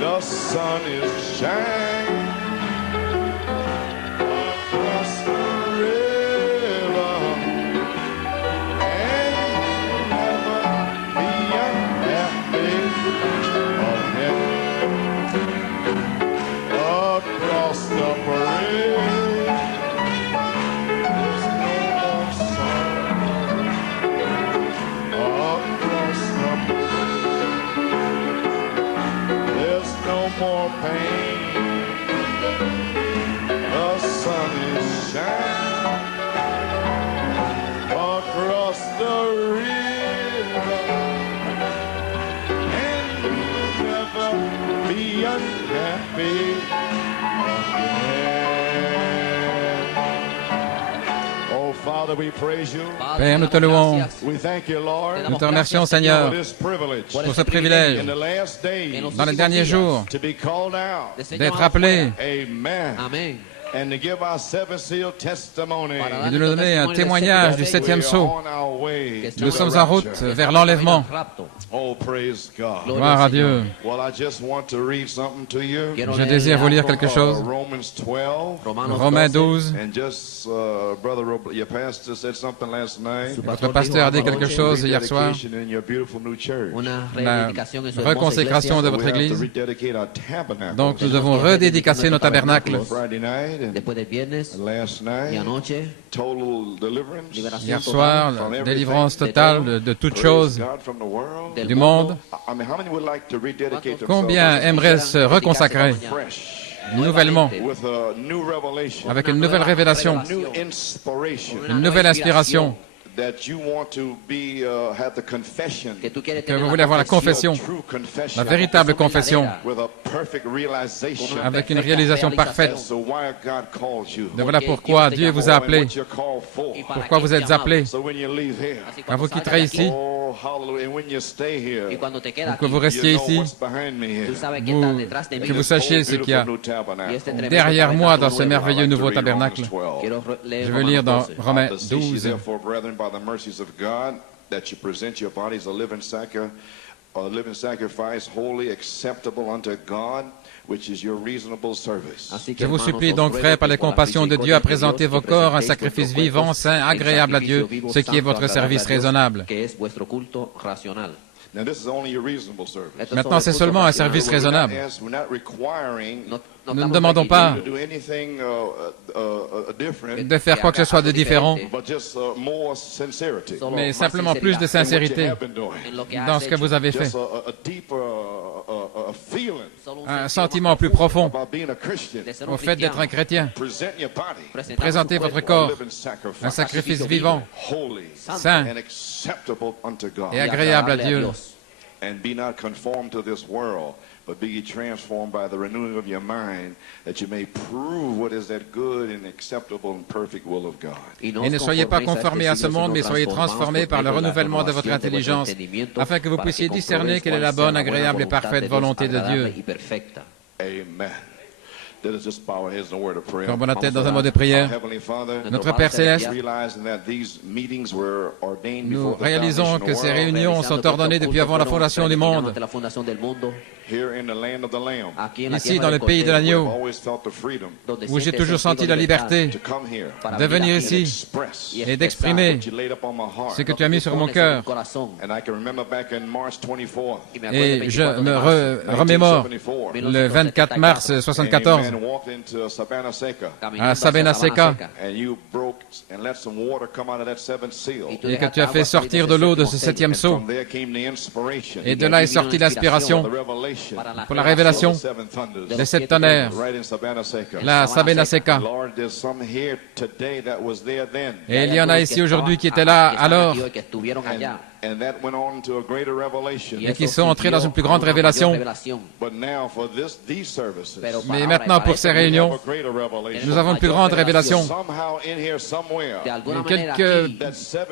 The sun is shining across the river, and never be unhappy again. Across the bridge, there's no more sorrow. Across the bridge, there's no more pain. The sun is shining across the river, and you'll never be unhappy again. Oh, Father, we praise you. Père, nous te louons. We thank you, Lord, Nous te remercions, Seigneur, for this privilege pour ce privilège, in the last days dans les derniers jours, to be called out. d'être appelés Amen. Amén. And to give our seven seal testimony. et de nous donner un témoignage du septième sceau. On our way to Nous the sommes en route rapture. vers l'enlèvement. Oh, praise God. Gloire à Dieu. Well, I just want to read something to you. Je désire vous lire quelque chose. Romans 12. Romains 12. And just, brother, your pastor said something last night. Votre pasteur a dit quelque chose hier soir. Rededication in your beautiful new church. La reconsécration de votre We have to église. rededicate our tabernacle. Donc nous devons redédicacer nos tabernacles. Friday night and Después del viernes last y night, anoche, total deliverance. liberación Hier total soir, la délivrance totale de toutes Praise choses God from the world. del du monde. I mean, how many would like to rededicate Combien themselves aimeraient se reconsacrer fresh nouvellement, with a new revelation, avec une nouvelle révélation, new inspiration une nouvelle inspiration, that you want to be have the confession, que tú quieres que tener vous la voulez avoir la confesión confession, true confession, la véritable confession, with a perfect realization avec une réalisation parfaite as to why God called you, de voilà pourquoi Dieu vous a and appelé, what you're called for. pourquoi vous êtes appelés. So when you leave here, Así Quand vous cuando quitterez salgas de ici, oh hallelujah, and when you stay here, y cuando te quedas que vous aquí, restiez you know ici, what's behind me here. tú sabes que estás vous, detrás de mí. que vous sachiez ce qu'il y a Beautiful new tabernacle. Y este tremendo derrière moi dans ce tabernáculo nuevo. merveilleux nouveau I'd like to read tabernacle. Romans 12. Quiero leer Je veux lire dans Romanos 12. Romains Beseech you 12. therefore, brethren, by the mercies of God, that you present your bodies a living sacrifice, holy, acceptable unto God, which is your reasonable service. Así que, Je vous hermanos, supplie os donc, ruego frères, par que les por la compassions de Dieu, à misericordia de présenter Dios, vos que corps un presentéis sacrifice vuestros vivant, cuerpos saint, en agréable à Dieu, sacrificio vivo, ce qui est santo, votre agradable service a Dios, raisonnable. que es vuestro culto racional. Now, this is only your reasonable service. Esto es Maintenant, sobre c'est el culto seulement un racional. service raisonnable. We're not requiring No Nous ne estamos demandons pas to do anything different, de faire quoi que ce soit de différent, but just more sincerity. Solo mais más simplement plus de sinceridad. in what you sincérité have been doing. En lo que dans has ce que hecho. vous avez fait. Just a deeper feeling Solo un Un sentido sentiment más plus profundo profond about being a Christian. de ser un au fait d'être un cristiano. chrétien. Present your body Presentar Présentez su votre cuerpo corps, living sacrifice, un sacrifice vivant, holy saint and acceptable unto God. et agréable à Dieu. Dios. And be not conformed to this world, but be ye transformed by the renewing of your mind, that you may prove what is that good and acceptable and perfect will of God. Et ne soyez pas conformés à ce monde, mais soyez transformés par le renouvellement de votre intelligence, afin que vous puissiez discerner quelle est la bonne, agréable et parfaite volonté de Dieu. Amen. Let us just bow our heads in a word of prayer. Tournons la tête dans un mot de prière. Our Heavenly Father, Notre Père Céleste, realizing that these meetings were ordained nous before the réalisons foundation que of the ces world, réunions sont ordonnées depuis avant la fondation du monde. here in the land of the Lamb. Ici, dans le pays de l'agneau, We've always felt the freedom où j'ai toujours senti la liberté to come here de venir ici express et d'exprimer what you laid up on my heart. ce que tu as mis sur mon cœur. And I can remember back in March 24th, Et je me remémore 1974, le 24 mars 74 Amen, walked into Sabana Seca, à Sabena Seca, and you broke and let some water come out of that seventh seal. et que tu as fait sortir de l'eau de ce septième seau. From there came the inspiration Et de là est sortie for l'inspiration the revelation pour la révélation of the seven thunders des sept tonnerres, right in Sabana Seca. la Sabena Seca. Lord, there's some here today that was there then. Et il y en a ici aujourd'hui qui étaient là alors And that went on to a greater revelation. et qui sont entrés dans une plus grande révélation. But now for these services, Mais maintenant, pour ces réunions, we have a greater revelation. nous avons une plus grande révélation. Somehow in here somewhere,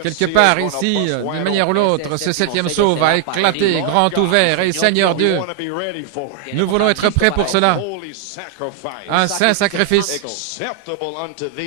Quelque part ici, d'une manière ou l'autre, ce septième sceau va éclater, grand ouvert. Et Seigneur Dieu, nous voulons être prêts pour cela. Un saint sacrifice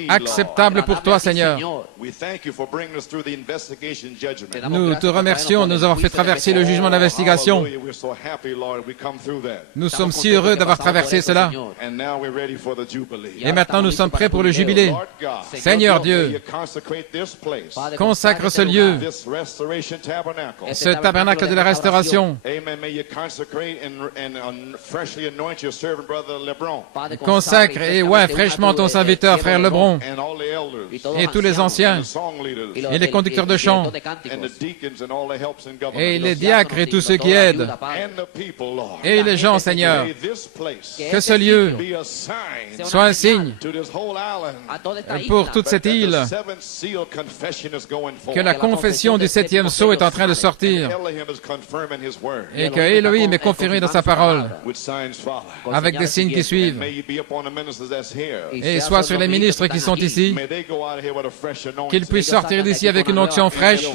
acceptable pour toi, Seigneur. We thank you for bringing us through the investigation judgment. Nous te remercions de nous avoir fait traverser le jugement d'investigation. Hallelujah. We're so happy, Lord, we come through that. Nous sommes si heureux d'avoir traversé cela. And now we're ready for the Jubilee. Et maintenant, nous sommes prêts pour le jubilé. Lord God, Seigneur may Dieu, you consecrate this place, consacre ce lieu, this restoration tabernacle. ce tabernacle de la restauration. Amen. May you consecrate and freshly anoint your servant, brother Lebron, Consacre et oint fraîchement ton serviteur, frère Lebron, and all the elders, et tous les anciens, the song leaders, et les conducteurs de chant, and the deacons and all the helps in government. et les diacres et tous ceux qui aident, And the people, Lord. et les gens, Seigneur. May this place Que ce lieu be a sign soit un signe to this whole island pour toute cette that île, the seventh seal confession is going forth. que la confession du septième sceau est en train de sortir, Elohim is confirming his word et que Elohim est confirmé dans sa parole, with signs follow. avec des signes qui suivent, May you be upon the ministers that's here. et soit sur les ministres qui sont ici, May they go out of here with a fresh anointing. qu'ils puissent sortir d'ici avec une onction fraîche,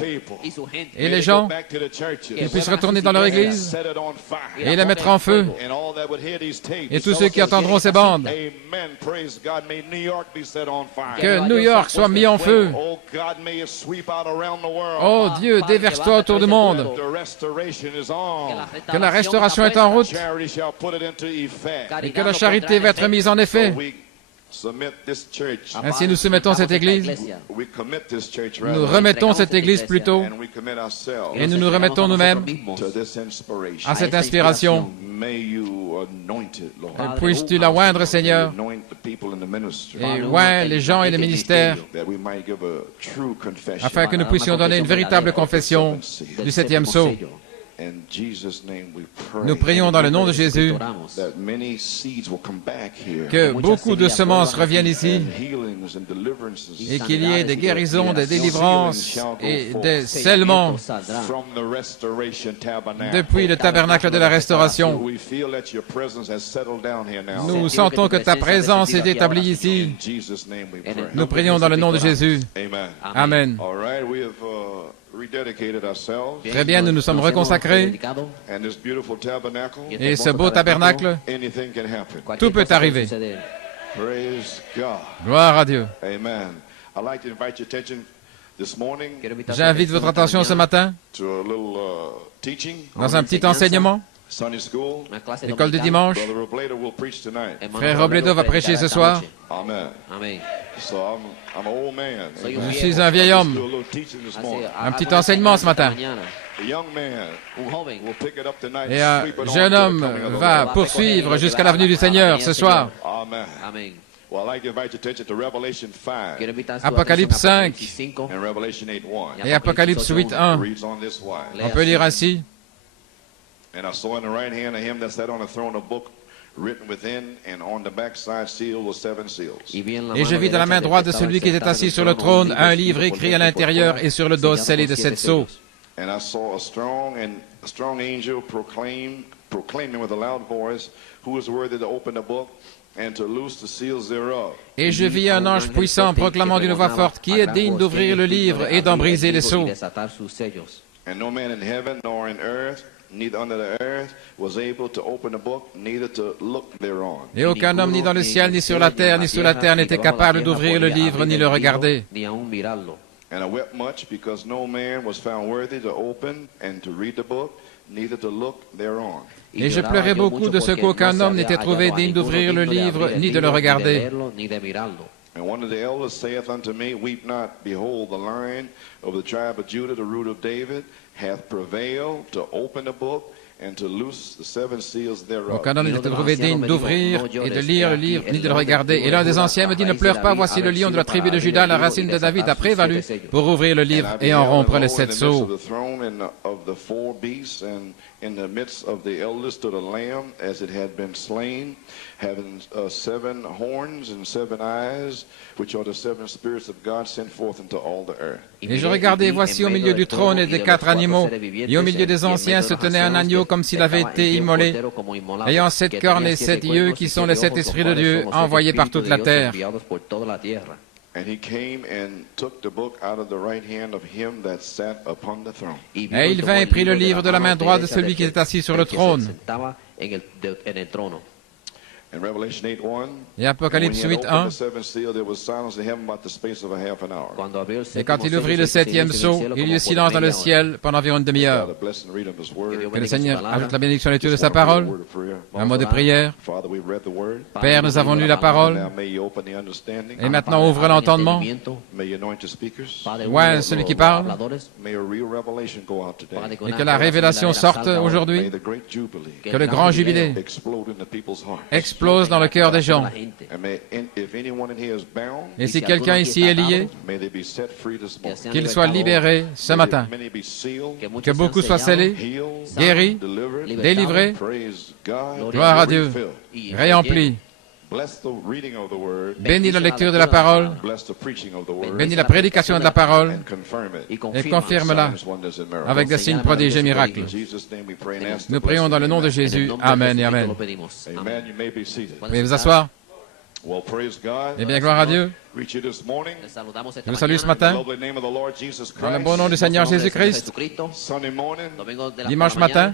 et les gens, Back to the churches. qu'ils puissent retourner dans leur église, Set it on fire. et la mettre en feu, And all that would hear these tapes. et tous ceux qui entendront ces bandes, Amen. Praise God. May New York be set on fire. que New York soit mis en feu. Oh God, may it sweep out around the world. Oh Dieu, déverse-toi autour du monde, The restoration is on. que la restauration est en route, Charity shall put it into effect. et que la charité va être mise en effet. We submit this church. Ainsi, nous soumettons cette église, We commit this church nous rather, remettons cette église plutôt, and we commit ourselves et nous nous remettons nous-mêmes to this inspiration. à cette inspiration. May you anoint it, Lord. Et puisses-tu la oindre, Seigneur, Anoint the people in the ministry. et oins les gens et les ministères, That we might give a true confession. afin que nous puissions donner une véritable confession du septième sceau. In Jesus' name we pray. Nous prions dans le nom de Jésus That many seeds will come back here. que beaucoup de semences reviennent ici, And healings and deliverances et qu'il y ait des guérisons, des délivrances et des scellements from the restoration tabernacle. depuis le tabernacle de la restauration. We feel that your presence has settled down here now. Nous sentons que ta présence est établie ici. In Jesus' name we pray. Nous prions dans le nom de Jésus. Amen. Amen. All right, we have rededicated ourselves. Très bien, nous nous sommes reconsacrés, And this beautiful tabernacle, et ce beau tabernacle, anything can happen. tout peut arriver. Praise God. Gloire à Dieu. Amen. I'd like to invite your attention this morning J'invite votre attention ce matin to a little teaching, dans un petit enseignement, Sunday school. école du dimanche. Brother Robledo will preach tonight. Frère Robledo va prêcher ce soir. Amen. Amén. So I'm an old man. Je suis un vieil homme. Do a little teaching this morning. Un petit enseignement ce matin. A young man will pick it up tonight. Et and un sweep it on jeune to the homme coming of the va Lord. poursuivre jusqu'à l'avenue du Seigneur ce soir. Amen. Amén. Well, I'd like to invite your attention to Revelation 5 Quiero invitar su Apocalypse atención a 5. Apocalipsis 5. and Revelation 8:1. Et Apocalypse 8.1. Reads on this wise. On peut lire ainsi. And I saw in the right hand of him that sat on the throne a book written within, and on the backside sealed with 7 seals. Et je vis dans la main droite de celui qui était assis sur le trône un livre écrit à l'intérieur et sur le dos scellé de 7 sceaux. And I saw a strong angel proclaiming with a loud voice, who is worthy to open the book and to loose the seals thereof. Et je vis un ange puissant proclamant d'une voix forte qui est digne d'ouvrir le livre et d'en briser les sceaux. And no man in heaven nor in earth, neither under the earth, was able to open the book, neither to look thereon. Et aucun homme ni dans le ciel, ni sur la terre, ni sous la terre n'était capable d'ouvrir le livre ni le regarder. And I wept much because no man was found worthy to open and to read the book, neither to look thereon. Et je pleurais beaucoup de ce qu'aucun homme n'était trouvé digne d'ouvrir le livre ni de le regarder. And one of the elders saith unto me, Weep not, behold, the Lion of the tribe of Judah, the root of David, hath prevailed to open the book and to loose the 7 seals thereof. Aucun homme n'était trouvé digne d'ouvrir et de lire le livre ni de le regarder. Et l'un des anciens me dit, ne pleure pas, voici le lion de la tribu de Juda, la racine de David a prévalu pour ouvrir le livre et en rompre les 7 sceaux. In the midst of the elders stood a lamb as it had been slain, having 7 horns and 7 eyes, which are the 7 spirits of God sent forth into all the earth. Et je regardai, voici au milieu du trône et des 4 animaux, et au milieu des anciens se tenait un agneau comme s'il avait été immolé, ayant 7 cornes et 7 yeux, qui sont les 7 esprits de Dieu, envoyés par toute la terre. And he came and took the book out of the right hand of him that sat upon the throne. Et il vint et prit le livre de la main droite de celui qui était assis sur le trône. In Revelation 8:1, Et Apocalypse 8:1, et quand il ouvrit le septième sceau, il y eut silence dans le ciel pendant environ une demi-heure. Que le Seigneur ajoute la bénédiction à l'étude de sa parole. Un mot de prière. Père, nous avons lu la parole. Et maintenant, ouvre l'entendement. Ouais, celui qui parle. Et que la révélation sorte aujourd'hui. Que le grand jubilé explose dans le cœur des gens. Et si quelqu'un ici est lié, qu'il soit libéré ce matin. Que beaucoup soient scellés, guéris, délivrés. Gloire à Dieu. Réemplis. Bénis la lecture de la parole. Bénis la prédication de la parole. Et confirme-la avec des signes, prodiges et miracles. Nous prions dans le nom de Jésus. Amen et Amen. Vous pouvez vous asseoir. Eh bien, gloire à Dieu. Je vous salue ce matin dans le bon nom du Seigneur Jésus-Christ. Dimanche matin,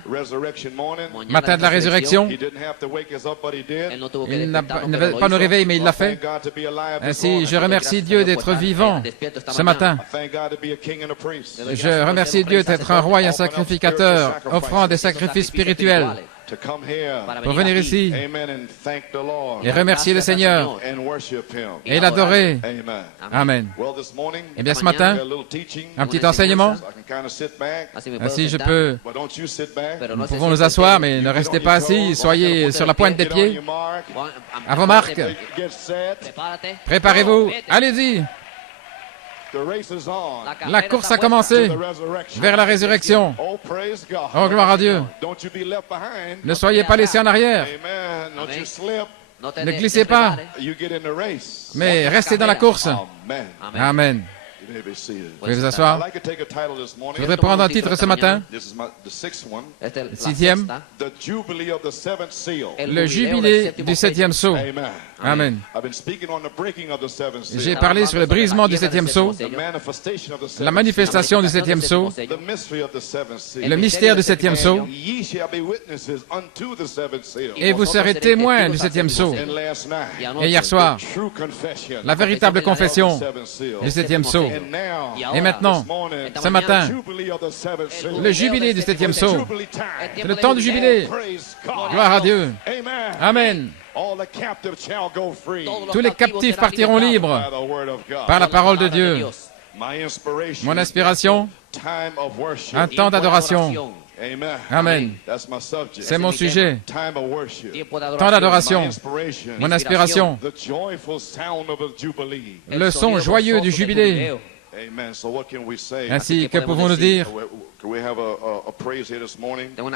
matin de la résurrection, il n'avait pas nous réveiller, mais il l'a fait. Ainsi, je remercie Dieu d'être vivant ce matin. Je remercie Dieu d'être un roi et un sacrificateur, offrant des sacrifices spirituels. Pour venir ici et remercier le Seigneur et l'adorer. Amen. Eh bien, ce matin, un petit enseignement. Ainsi, je peux. Nous pouvons nous asseoir, mais ne restez pas assis. Soyez sur la pointe des pieds. À vos marques. Préparez-vous. Allez-y. La course a commencé vers la résurrection. Oh, gloire à Dieu. Ne soyez pas laissés en arrière. Ne glissez pas, mais restez dans la course. Amen. Vous pouvez vous asseoir. Je voudrais prendre un titre ce matin. Sixième. Le jubilé du septième sceau. Amen. J'ai parlé sur le brisement du septième sceau, la manifestation du septième sceau, le mystère du septième sceau, et vous serez témoins du septième sceau. Et hier soir, la véritable confession du septième sceau. Et maintenant, ce matin, le jubilé du septième sceau. C'est le temps du jubilé. Gloire à Dieu. Amen. Tous les captifs partiront libres par la parole de Dieu. Mon inspiration, un temps d'adoration. Amen. C'est mon sujet. Temps d'adoration. Mon inspiration. Le son joyeux du jubilé. Ainsi, que pouvons-nous dire?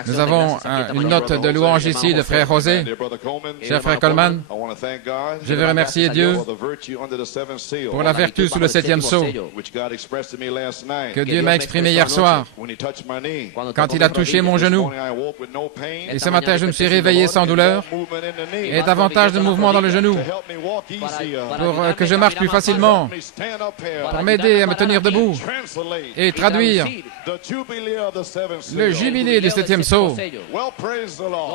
Nous avons une note de louange ici de frère José, cher frère Coleman. Je veux remercier Dieu pour la vertu sous le septième sceau que Dieu m'a exprimé hier soir quand il a touché mon genou. Et ce matin, je me suis réveillé sans douleur et davantage de mouvement dans le genou pour que je marche plus facilement, pour m'aider à me tenir debout et traduire le jubilé du septième sceau.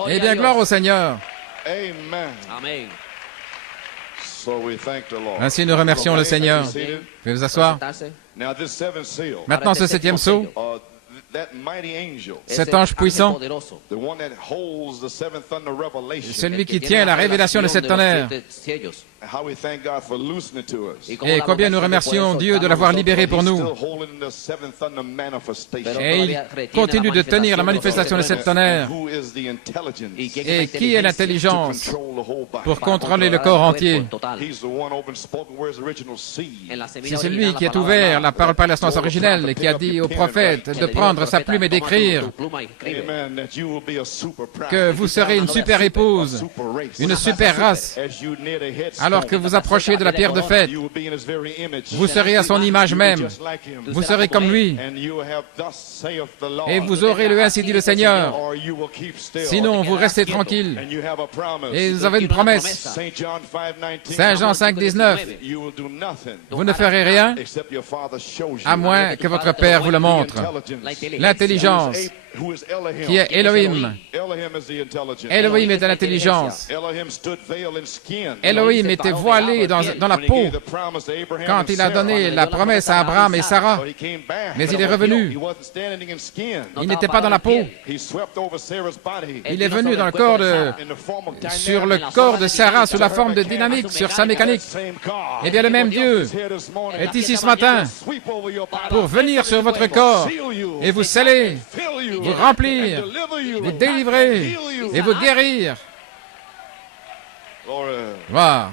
Eh bien, gloire au Seigneur. Amen. Ainsi, nous remercions le Seigneur. Vous pouvez vous asseoir. Maintenant, ce septième sceau, cet ange puissant, celui qui tient la révélation de sept tonnerres. Et combien nous remercions Dieu de l'avoir libéré pour nous. Et il continue de tenir la manifestation de sept tonnerres. Et qui est l'intelligence pour contrôler le corps entier? C'est celui qui a ouvert la parole par la science originelle et qui a dit au prophète de prendre sa plume et d'écrire que vous serez une super épouse, une super race. Alors que vous approchez de la pierre de fête, vous serez à son image même. Vous serez comme lui. Et vous aurez le ainsi dit le Seigneur. Sinon, vous restez tranquille. Et vous avez une promesse. Saint Jean 5, 19. Vous ne ferez rien à moins que votre Père vous le montre. L'intelligence qui est Elohim. Elohim est de l'intelligence. Elohim était voilé dans la peau quand il a donné la promesse à Abraham et Sarah. Mais il est revenu. Il n'était pas dans la peau. Il est venu dans le corps sur le corps de Sarah sous la forme de dynamique, sur sa mécanique. Eh bien, le même Dieu est ici ce matin pour venir sur votre corps et vous sceller, vous remplir, vous délivrer et vous guérir. Gloire.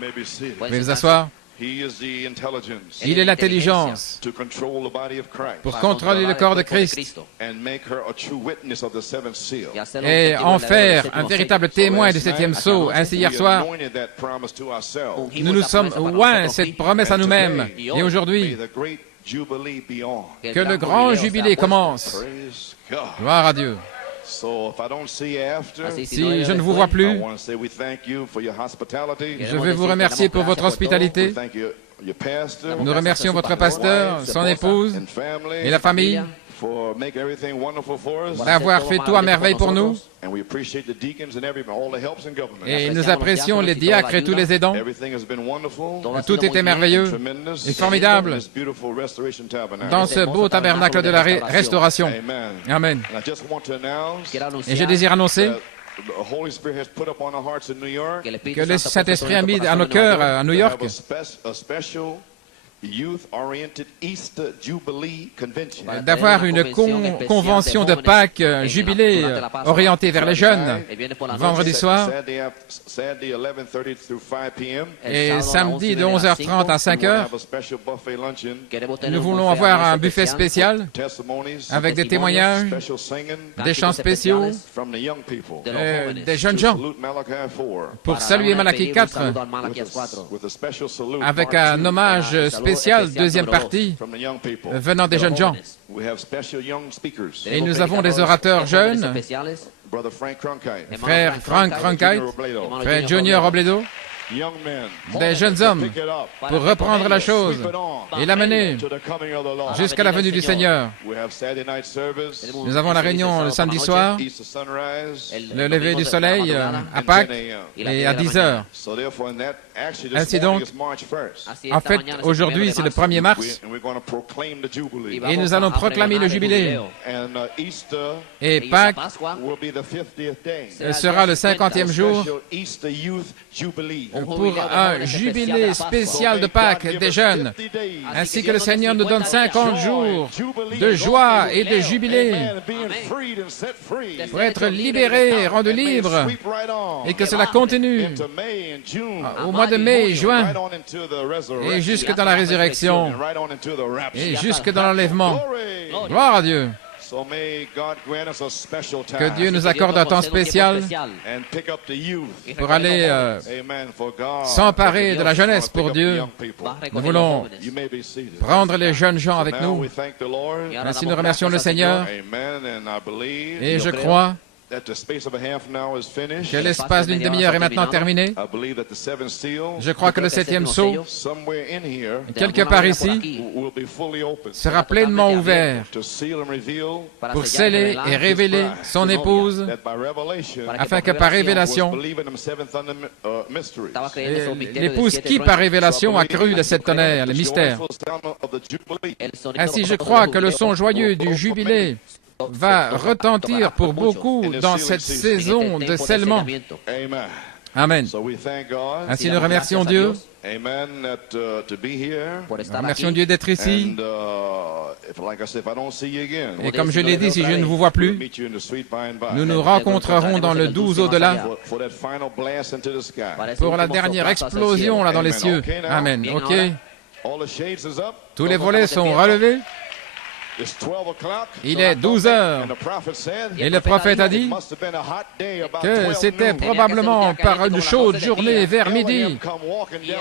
Vous pouvez vous asseoir. Il est l'intelligence pour contrôler le corps de Christ et en faire un véritable témoin du septième sceau. Ainsi, hier soir, nous nous sommes oints cette promesse à nous-mêmes. Et aujourd'hui, que le grand jubilé commence. Gloire à Dieu. Si je ne vous vois plus, je veux vous remercier pour votre hospitalité. Nous remercions votre pasteur, son épouse et la famille d'avoir fait tout à merveille pour nous. Et nous apprécions les diacres et tous les aidants. Tout était merveilleux et formidable dans ce beau tabernacle de la restauration. Amen. Et je désire annoncer que le Saint-Esprit a mis à nos cœurs à New York d'avoir une convention de Pâques jubilé orientée vers les jeunes vendredi soir et samedi de 11h30 à 5h. Nous voulons avoir un buffet spécial avec des témoignages, des chants spéciaux, des jeunes gens pour saluer Malachie 4 avec un hommage spécial, deuxième partie, venant des jeunes gens. Et nous avons des orateurs jeunes, frère Frank Cronkite, frère Junior Robledo, des jeunes hommes pour reprendre la chose et l'amener jusqu'à la venue du Seigneur. Nous avons la réunion le samedi soir, le lever du soleil à Pâques et à 10h. Ainsi donc, en fait, aujourd'hui c'est le 1er mars et nous allons proclamer le jubilé. Et Pâques sera le 50e jour pour un jubilé spécial de Pâques des jeunes, ainsi que le Seigneur nous donne 50 jours de joie et de jubilé pour être libérés, rendus libres, et que cela continue au mois de mai et juin, et jusque dans la résurrection, et jusque dans l'enlèvement. Gloire à Dieu. Que Dieu nous accorde un temps spécial pour aller s'emparer de la jeunesse pour Dieu. Nous voulons prendre les jeunes gens avec nous. Ainsi nous remercions le Seigneur. Et je crois que l'espace d'une demi-heure est maintenant terminé. Je crois que le septième sceau, quelque part ici, sera pleinement ouvert pour sceller et révéler son épouse, afin que par révélation, l'épouse qui par révélation a cru le sept tonnerres, le mystère. Ainsi je crois que le son joyeux du jubilé va retentir pour beaucoup dans cette saison de scellement. Amen. Ainsi nous remercions Dieu. Nous remercions Dieu d'être ici. Et comme je l'ai dit, si je ne vous vois plus, nous nous rencontrerons dans le 12 au-delà pour la dernière explosion là dans les cieux. Amen. OK. Tous les volets sont relevés. Il est 12 heures et le prophète a dit que c'était probablement par une chaude journée vers midi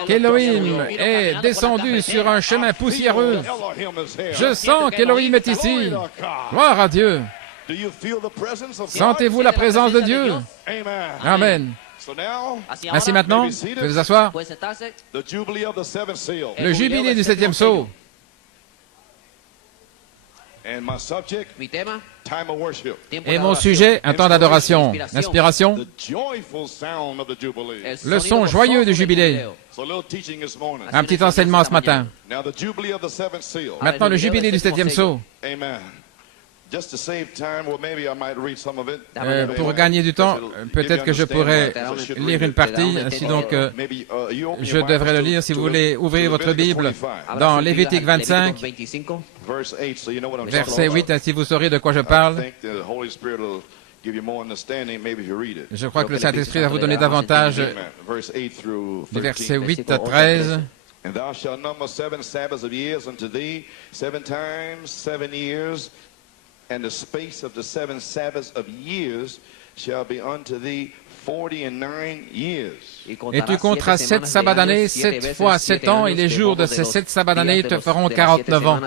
qu'Élohim est descendu sur un chemin poussiéreux. Je sens qu'Élohim est ici. Gloire à Dieu. Sentez-vous la présence de Dieu? Amen. Ainsi maintenant, vous pouvez vous asseoir. Le jubilé du septième sceau. And my subject, Mi tema, time of worship. tiempo Et de mon adoración. sujet, un temps d'adoration. Inspiration, The joyful sound of the Jubilee. El le sonido son joyeux gozoso du del jubilé. jubileo. So a little teaching this morning. Un petit enseignement ce matin. Now the Jubilee of the seventh seal. Maintenant, le jubilé du septième sceau. Amen. Just to save time, well, maybe I might read some of it. Pour gagner du temps, peut-être que je pourrais lire une partie, ainsi donc je devrais le lire. Si vous voulez ouvrir votre Bible dans Lévitique 25, Verse 8, so you know what I'm talking verset about. 8, ainsi vous saurez de quoi je I parle. think the Holy Spirit will give you more understanding maybe if you read it. Je crois que le Saint-Esprit va vous donner davantage Amen. Verse 8 through du 13. verset 8 à 13. And thou shalt number 7 Sabbaths of years unto thee, 7 times 7 years, and the space of the 7 Sabbaths of years shall be unto thee 49 years. Et tu compteras 7 sabbats d'année, 7 fois 7 ans, et les jours de ces 7 sabbats d'année te feront 49 ans.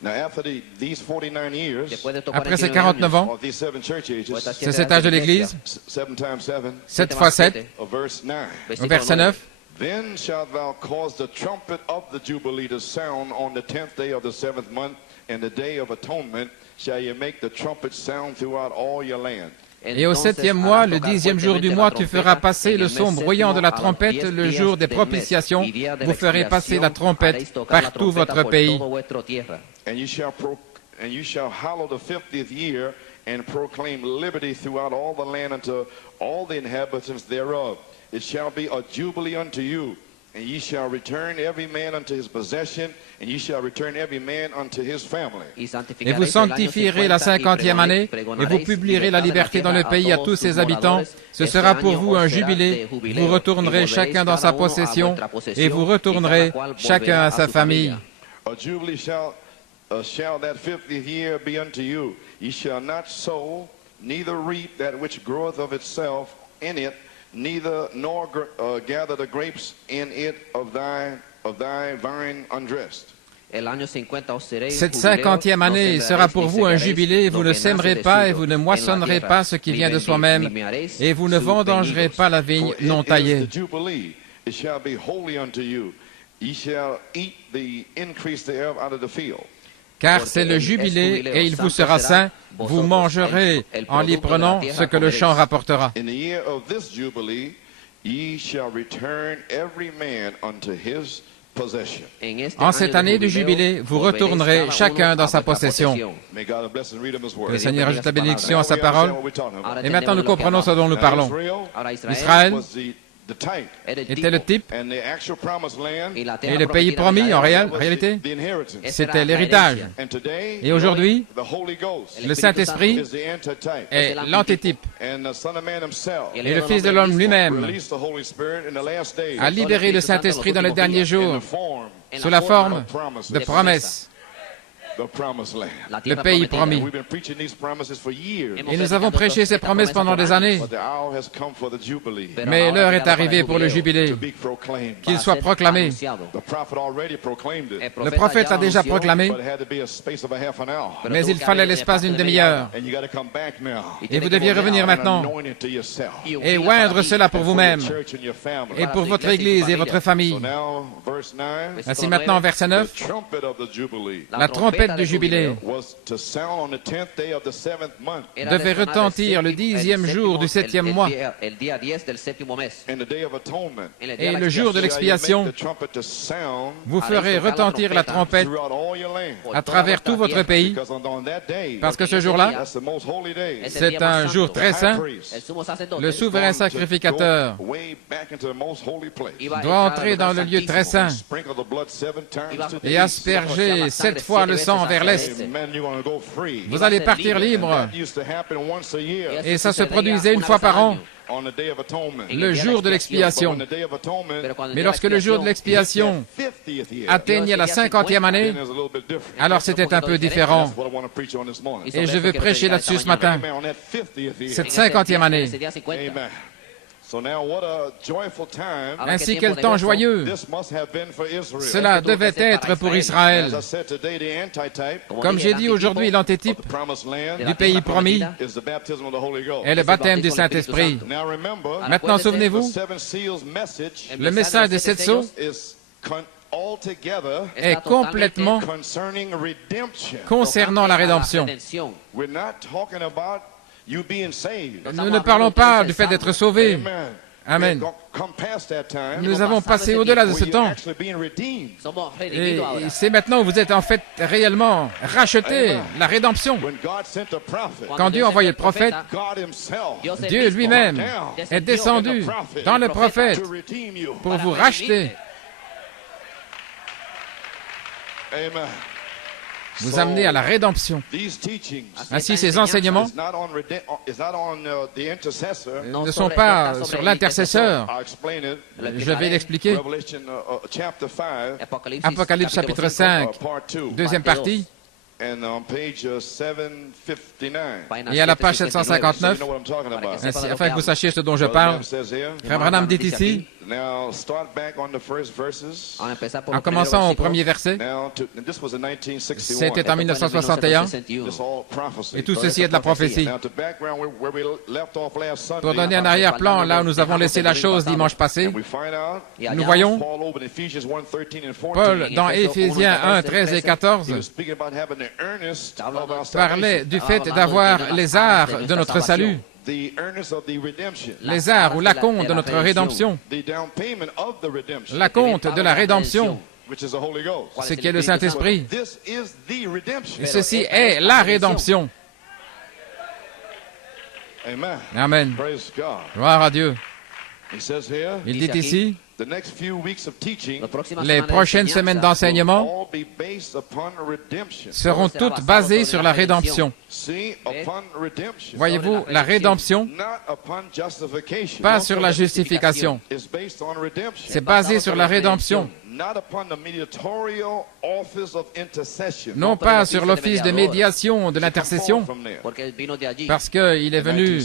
Now after these 49 years, Après ces 49 ans, of these 7 church ages, c'est cet âge de l'Église, 7 times 7, 7 fois 7, of verse 9. au verset 9. Then shalt thou cause the trumpet of the Jubilee to sound on the 10th day of the 7th month, and the day of atonement shall you make the trumpet sound throughout all your land. Et au 7e mois, le 10e jour du mois, tu feras passer le son bruyant de la trompette, le jour des propitiations. Vous ferez passer la trompette par tout votre pays. And you shall hallow the 50th year, and proclaim liberty throughout all the land unto all the inhabitants thereof. It shall be a jubilee unto you, and ye shall return every man unto his possession, and ye shall return every man unto his family. Et vous sanctifierez la 50e année, et vous publierez la liberté dans le pays à tous ses habitants. Ce sera pour vous un jubilé. Vous retournerez chacun dans sa possession, et vous retournerez chacun à sa famille. A jubilee shall that 50th year be unto you. Ye shall not sow, neither reap that which groweth of itself in it, neither nor gather the grapes in it of thy vine undressed. Cette 50e année sera pour vous un jubilé, vous ne sèmerez pas et vous ne moissonnerez pas ce qui vient de soi-même, et vous ne vendangerez pas la vigne non taillée. The jubilee, it shall be holy unto you. Ye shall eat the increase thereof out of the field. Car c'est le jubilé et il vous sera saint, vous mangerez en l'y prenant ce que le champ rapportera. In the year of this jubilee, ye shall return every man unto his possession. En cette année du jubilé, vous retournerez chacun dans sa possession. May God bless and read him his Que word. le Seigneur ajoute la bénédiction à sa Now we understand parole. what we're talking about. Et maintenant nous comprenons ce dont nous Now, parlons. Israël was the type, était le type and the actual promised land, et le pays promis en réalité, the inheritance. c'était l'héritage. And today, Et aujourd'hui, the Holy Ghost le Saint-Esprit is the antitype. est l'antitype. And the Son of Man himself Et le Fils de l'homme lui-même released the Holy Spirit in the last days a libéré le Saint-Esprit dans les derniers in jours the form sous la forme de promesses, the promised land. le pays promis. We've been preaching these promises for years. Et nous avons prêché ces promesses pendant des années. But the hour has come for the jubilee Mais l'heure est arrivée pour le jubilé, to be proclaimed. qu'il soit proclamé. The prophet already proclaimed it, Le prophète l'a déjà proclamé, but it had to be a space of a half an hour. mais il fallait l'espace d'une demi-heure. And you got to come back now Et vous deviez revenir and maintenant anoint it to yourself. et oindre cela pour vous-même Church and your family. et pour votre Église et votre So famille. now, verse 9, Ainsi maintenant, verset 9, the trumpet of the jubilee la trompette du jubilé was to sound on the 10th day of the 7th month, devait retentir le 10e jour du 7e mois. in the day of atonement. Et le jour de Shall you l'expiation, make the trumpet to sound vous ferez retentir la trompette throughout all your land. à travers tout votre pays, Because on that day, parce que ce jour-là, that's the most holy day. c'est un jour très saint. Le souverain sacrificateur Go way back into the most holy place. doit entrer dans le lieu très saint Sprinkle the blood 7 times to the et east. asperger 7 fois le sang vers l'est. Amen, you're gonna go free. Vous allez partir libre. That used to happen once a year Et ça se produisait une fois par an, on the day of atonement. le jour de But l'expiation. when the day of atonement Mais lorsque le jour de l'expiation 50th year, atteignait la 50e année, then it's a little bit different. alors c'était un peu différent. That's what I want to preach on this morning. Et je veux prêcher là-dessus ce matin, Amen, on that 50th year. cette 50e année. Amen. So now what a joyful time Ainsi quel temps joyeux this must have been for Israel. cela devait être pour Israël. As I said today, the antitype Comme j'ai dit aujourd'hui, of l'antitype the promised land du pays promis is the baptism of the Holy Ghost. est le baptême du Saint-Esprit. Now remember, Maintenant, the souvenez-vous, seven seals message le message des 7 sceaux is est complètement concernant la rédemption. Nous ne parlons pas du fait d'être sauvés. Amen. Nous avons passé au-delà de ce temps. Et c'est maintenant où vous êtes en fait réellement rachetés, la rédemption. Quand Dieu a envoyé le prophète, Dieu lui-même est descendu dans le prophète pour vous racheter. Vous amener à la rédemption. Ainsi, ces enseignements ne sont pas sur l'intercesseur. Je vais l'expliquer. Apocalypse chapitre 5, deuxième partie. Et à la page 759, ainsi, afin que vous sachiez ce dont je parle, Frère Branham dit ici, en commençant au premier verset, c'était en 1961, et tout ceci est de la prophétie. Pour donner un arrière-plan, là où nous avons laissé la chose dimanche passé, nous voyons Paul dans Éphésiens 1, 13 et 14 parlait du fait d'avoir les arts de notre salut, les arts ou l'acompte de notre rédemption, l'acompte de la rédemption, ce qui est le Saint-Esprit. Et ceci est la rédemption. Amen. Gloire à Dieu. Il dit ici, les prochaines semaines d'enseignement seront toutes basées sur la rédemption. Voyez-vous, la rédemption, pas sur la justification. C'est basé sur la rédemption. Non pas sur l'office de médiation de l'intercession, parce qu'il est venu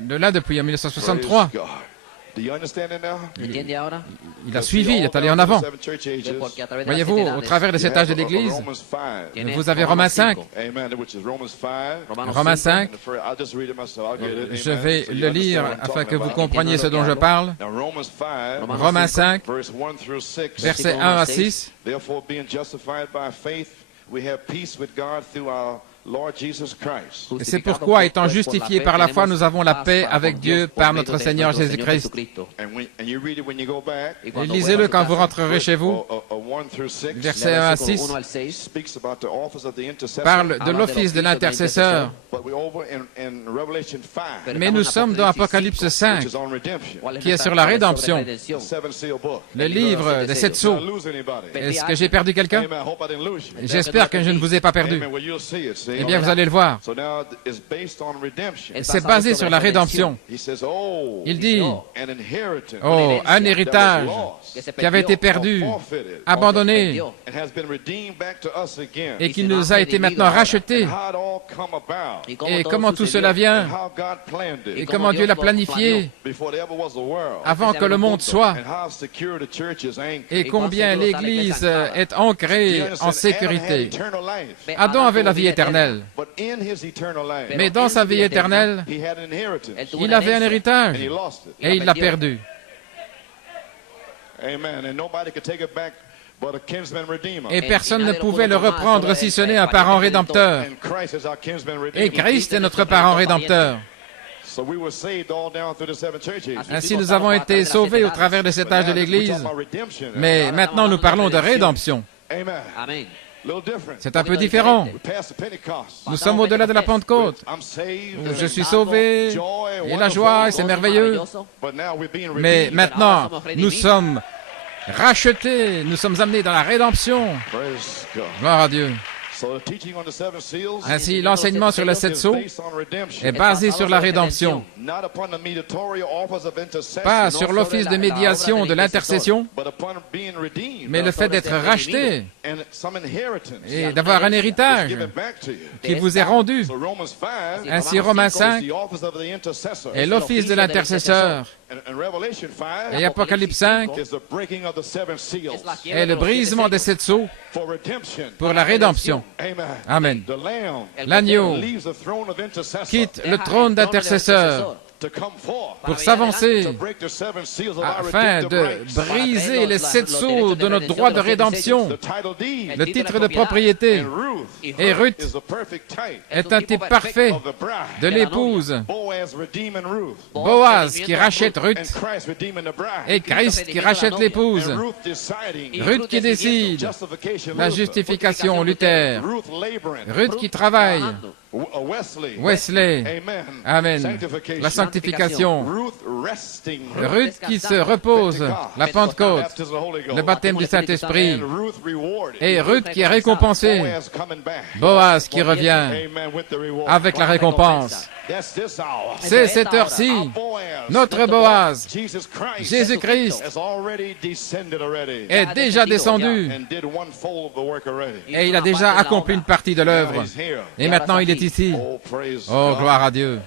de là depuis 1963. Il a suivi, il est allé en avant. Voyez-vous, au travers de cet âge de l'Église, vous avez Romains 5. Romains 5, je vais le lire afin que vous compreniez ce dont je parle. Romains 5, versets 1 à 6. Et c'est pourquoi, étant justifiés par la foi, nous avons la paix avec Dieu par notre Seigneur Jésus-Christ. Et lisez-le quand vous rentrerez chez vous. Versets 1 à 6 parle de l'office de l'intercesseur. Mais nous sommes dans Apocalypse 5, qui est sur la rédemption. Le livre des 7 sceaux. Est-ce que j'ai perdu quelqu'un? J'espère que je ne vous ai pas perdu. Eh bien, vous allez le voir. C'est basé sur la rédemption. Il dit, oh, un héritage qui avait été perdu, abandonné, et qui nous a été maintenant racheté. Et comment tout cela vient, et comment Dieu l'a planifié avant que le monde soit, et combien l'Église est ancrée en sécurité. Adam avait la vie éternelle. Mais dans sa vie éternelle, il avait un héritage et il l'a perdu. Et personne ne pouvait le reprendre si ce n'est un parent rédempteur. Et Christ est notre parent rédempteur. Ainsi, nous avons été sauvés au travers de cet âge de l'Église. Mais maintenant, nous parlons de rédemption. Amen. C'est un peu différent. Nous sommes au-delà de la Pentecôte. Je suis sauvé, et la joie, c'est merveilleux. Mais maintenant, nous sommes rachetés, nous sommes amenés dans la rédemption. Gloire à Dieu. Ainsi, l'enseignement sur les 7 sceaux est basé sur la rédemption, pas sur l'office de médiation de l'intercession, mais le fait d'être racheté et d'avoir un héritage qui vous est rendu. Ainsi, Romains 5 est l'office de l'intercesseur. Et Apocalypse 5 est le brisement des 7 sceaux pour la rédemption. Amen. L'agneau quitte le trône d'intercesseur pour s'avancer afin de briser les 7 sceaux de notre droit de rédemption, le titre de propriété. Et Ruth est un type parfait de l'épouse. Boaz qui rachète Ruth et Christ qui rachète l'épouse. Ruth qui décide la justification, Luther. Ruth qui travaille. Wesley. Amen. La sanctification. Ruth qui se repose. La Pentecôte. Le baptême du Saint-Esprit. Et Ruth qui est récompensée. Boaz qui revient avec la récompense. C'est cette heure-ci. Notre Boaz, Jésus-Christ, est déjà descendu et il a déjà accompli une partie de l'œuvre. Et maintenant, il est ici. Oh, gloire à Dieu.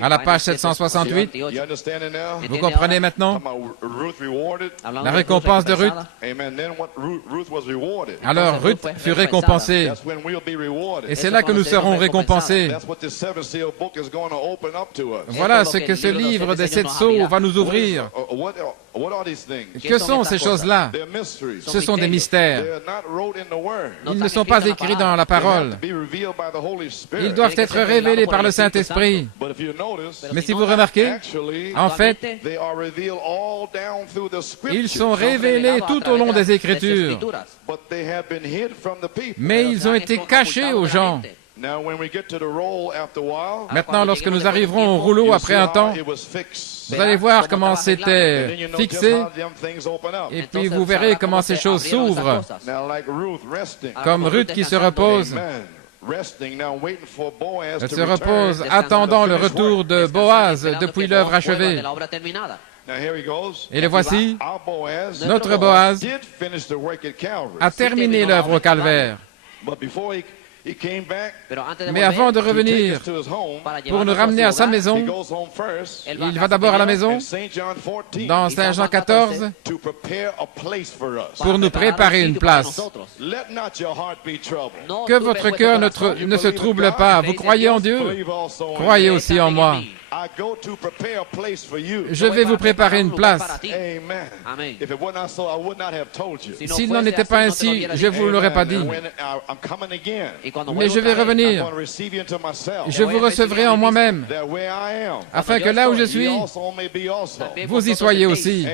À la page 768, vous comprenez maintenant la récompense de Ruth? Alors, Ruth fut récompensée. Et c'est là que nous serons récompensés. Voilà ce que ce livre des 7 sceaux va nous ouvrir. Que sont ces choses-là? Ce sont des mystères. Ils ne sont pas écrits dans la parole. Ils doivent être révélés par le Saint-Esprit. Mais si vous remarquez, en fait, ils sont révélés tout au long des Écritures. Mais ils ont été cachés aux gens. Maintenant, lorsque nous arriverons au rouleau après un temps, vous allez voir comment c'était fixé, et puis vous verrez comment ces choses s'ouvrent, comme Ruth qui se repose. Elle se repose, attendant le retour de Boaz depuis l'œuvre achevée. Et le voici, notre Boaz a terminé l'œuvre au Calvaire. Mais avant de revenir pour nous ramener à sa maison, il va d'abord à la maison, dans Saint Jean 14, pour nous préparer une place. Que votre cœur ne se trouble pas. Vous croyez en Dieu? Croyez aussi en moi. Je vais vous préparer une place. S'il n'en était pas ainsi, je ne vous l'aurais pas dit. Mais je vais revenir. Je vous recevrai en moi-même, afin que là où je suis, vous y soyez aussi.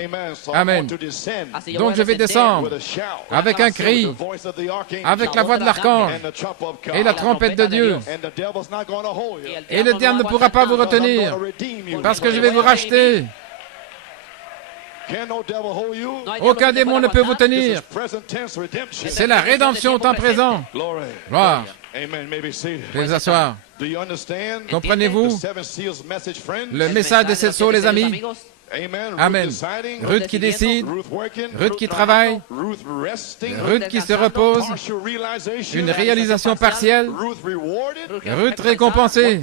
Amen. Donc je vais descendre avec un cri, avec la voix de l'archange et la trompette de Dieu. Et le diable ne pourra pas vous retenir, parce que je vais vous racheter. Aucun démon ne peut vous tenir. C'est la rédemption au temps présent. Gloire. Veuillez vous asseoir. Comprenez-vous le message de 7 sceaux, les amis? Amen. Ruth qui décide, Ruth qui travaille, Ruth qui se repose, une réalisation partielle, Ruth récompensée.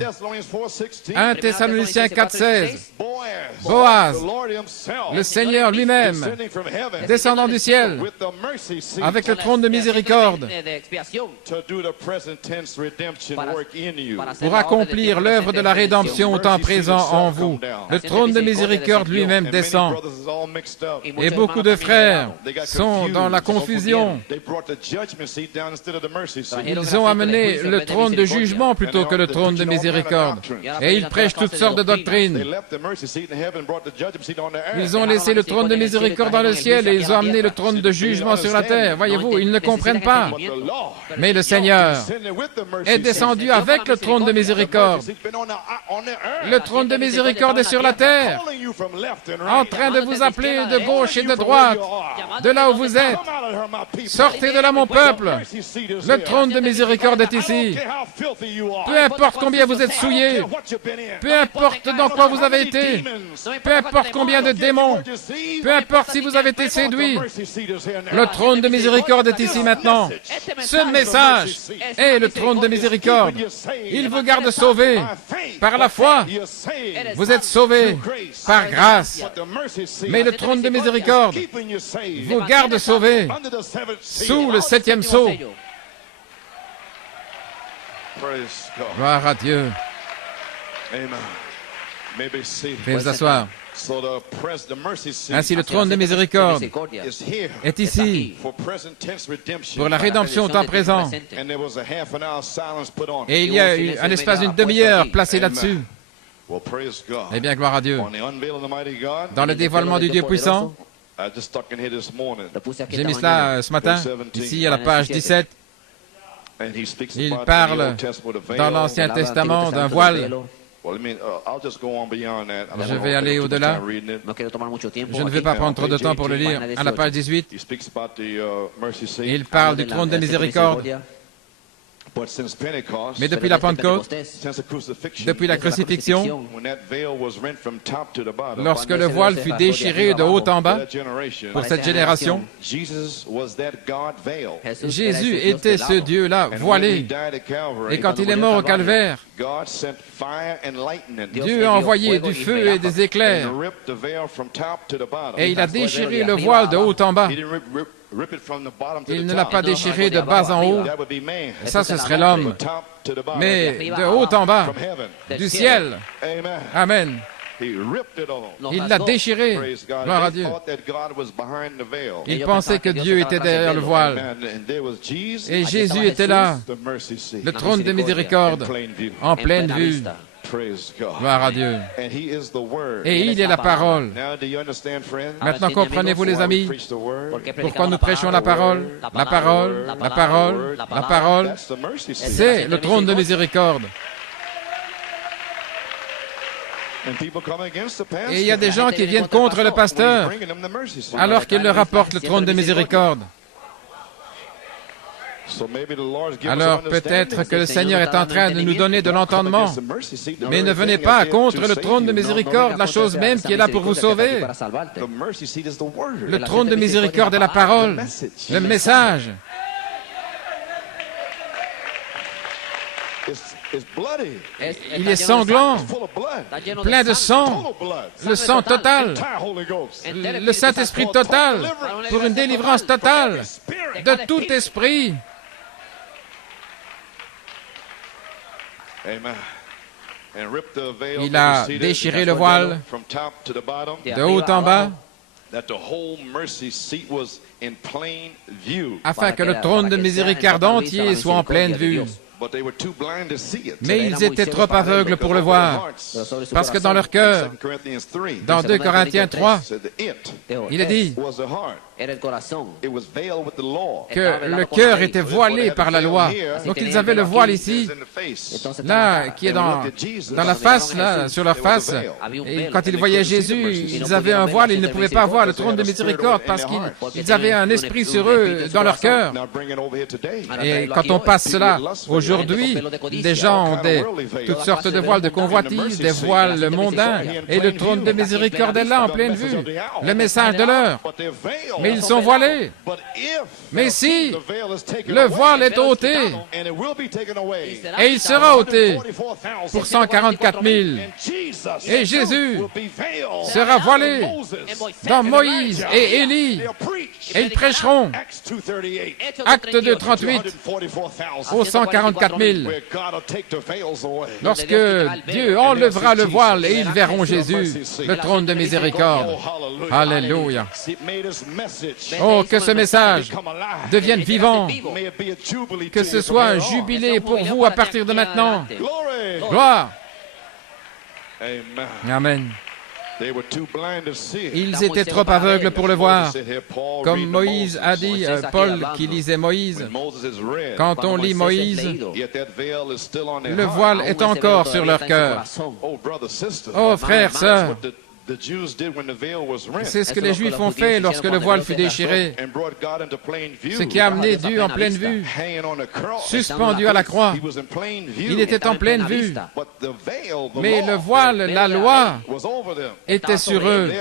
1 Thessaloniciens 4,16. Boaz, le Seigneur lui-même, descendant du ciel, avec le trône de miséricorde, pour accomplir l'œuvre de la rédemption au temps présent en vous. Le trône de miséricorde lui-même descend. Et beaucoup de frères sont dans la confusion. Ils ont amené le trône de jugement plutôt que le trône de miséricorde. Et ils prêchent toutes sortes de doctrines. Ils ont laissé le trône de miséricorde dans le ciel et ils ont amené le trône de jugement sur la terre. Voyez-vous, ils ne comprennent pas. Mais le Seigneur est descendu avec le trône de miséricorde. Le trône de miséricorde est sur la terre, en train de vous appeler de gauche et de droite, de là où vous êtes. Sortez de là, mon peuple. Le trône de miséricorde est ici. Peu importe combien vous êtes souillés, peu importe dans quoi vous avez été, peu importe combien de démons, peu importe si vous avez été séduits, le trône de miséricorde est ici maintenant. Ce message est le trône de miséricorde. Il vous garde sauvés par la foi. Vous êtes sauvés par grâce. Mais le trône de miséricorde vous garde sauvés sous le 7e sceau. Gloire à Dieu. Veuillez vous asseoir. Ainsi, le trône de miséricorde est ici pour la rédemption au temps présent. Et il y a eu un espace d'une demi-heure placé là-dessus. Eh bien, gloire à Dieu. Dans le dévoilement du Dieu puissant, j'ai mis cela ce matin, ici à la page 17. Il parle dans l'Ancien Testament d'un voile. Je vais aller au-delà. Je ne vais pas prendre trop de temps pour le lire. À la page 18, il parle du trône de miséricorde. Mais depuis la Pentecôte, depuis la crucifixion, lorsque le voile fut déchiré de haut en bas pour cette génération, Jésus était ce Dieu-là voilé. Et quand il est mort au calvaire, Dieu a envoyé du feu et des éclairs. Et il a déchiré le voile de haut en bas. Il ne l'a pas déchiré de bas en haut. Ça, ce serait l'homme. Mais de haut en bas, du ciel. Amen. Il l'a déchiré. Gloire à Dieu. Il pensait que Dieu était derrière le voile. Et Jésus était là, le trône de miséricorde, en pleine vue. Gloire à Dieu. Et il est la parole. Maintenant, comprenez-vous, les amis, pourquoi nous prêchons la parole? La parole, la parole, la parole, c'est le trône de miséricorde. Et il y a des gens qui viennent contre le pasteur alors qu'il leur apporte le trône de miséricorde. Alors peut-être que le Seigneur est en train de nous donner de l'entendement, mais ne venez pas contre le trône de miséricorde, la chose même qui est là pour vous sauver. Le trône de miséricorde est la parole, le message. Il est sanglant, plein de sang, le sang total, le Saint-Esprit total, pour une délivrance totale de tout esprit. Il a déchiré le voile de haut en bas afin que le trône de miséricorde entier soit en pleine vue. Mais ils étaient trop aveugles pour le voir, parce que dans leur cœur, dans 2 Corinthiens 3, il est dit que le cœur était voilé par la loi. Donc ils avaient le voile ici, là, qui est dans la face, là, sur leur face. Et quand ils voyaient Jésus, ils avaient un voile, ils ne pouvaient pas voir le trône de miséricorde parce qu'ils avaient un esprit sur eux, dans leur cœur. Et quand on passe cela aujourd'hui, des gens ont toutes sortes de voiles de convoitise, des voiles mondains, et le trône de miséricorde est là en pleine vue, le message de l'heure. Mais ils sont voilés. Mais si le voile est ôté, et il sera ôté pour 144 000, et Jésus sera voilé dans Moïse et Élie, et ils prêcheront, Acte 2, 38, aux 144 000. Lorsque Dieu enlèvera le voile et ils verront Jésus, le trône de miséricorde. Alléluia. Oh, que ce message devienne vivant, que ce soit un jubilé pour vous à partir de maintenant. Gloire. Amen. Ils étaient trop aveugles pour le voir. Comme Moïse a dit, Paul qui lisait Moïse, quand on lit Moïse, le voile est encore sur leur cœur. Oh, frères, sœurs, c'est ce que les Juifs ont fait lorsque le voile fut déchiré, ce qui a amené Dieu en pleine vue, suspendu à la croix. Il était en pleine vue, mais le voile, la loi, était sur eux.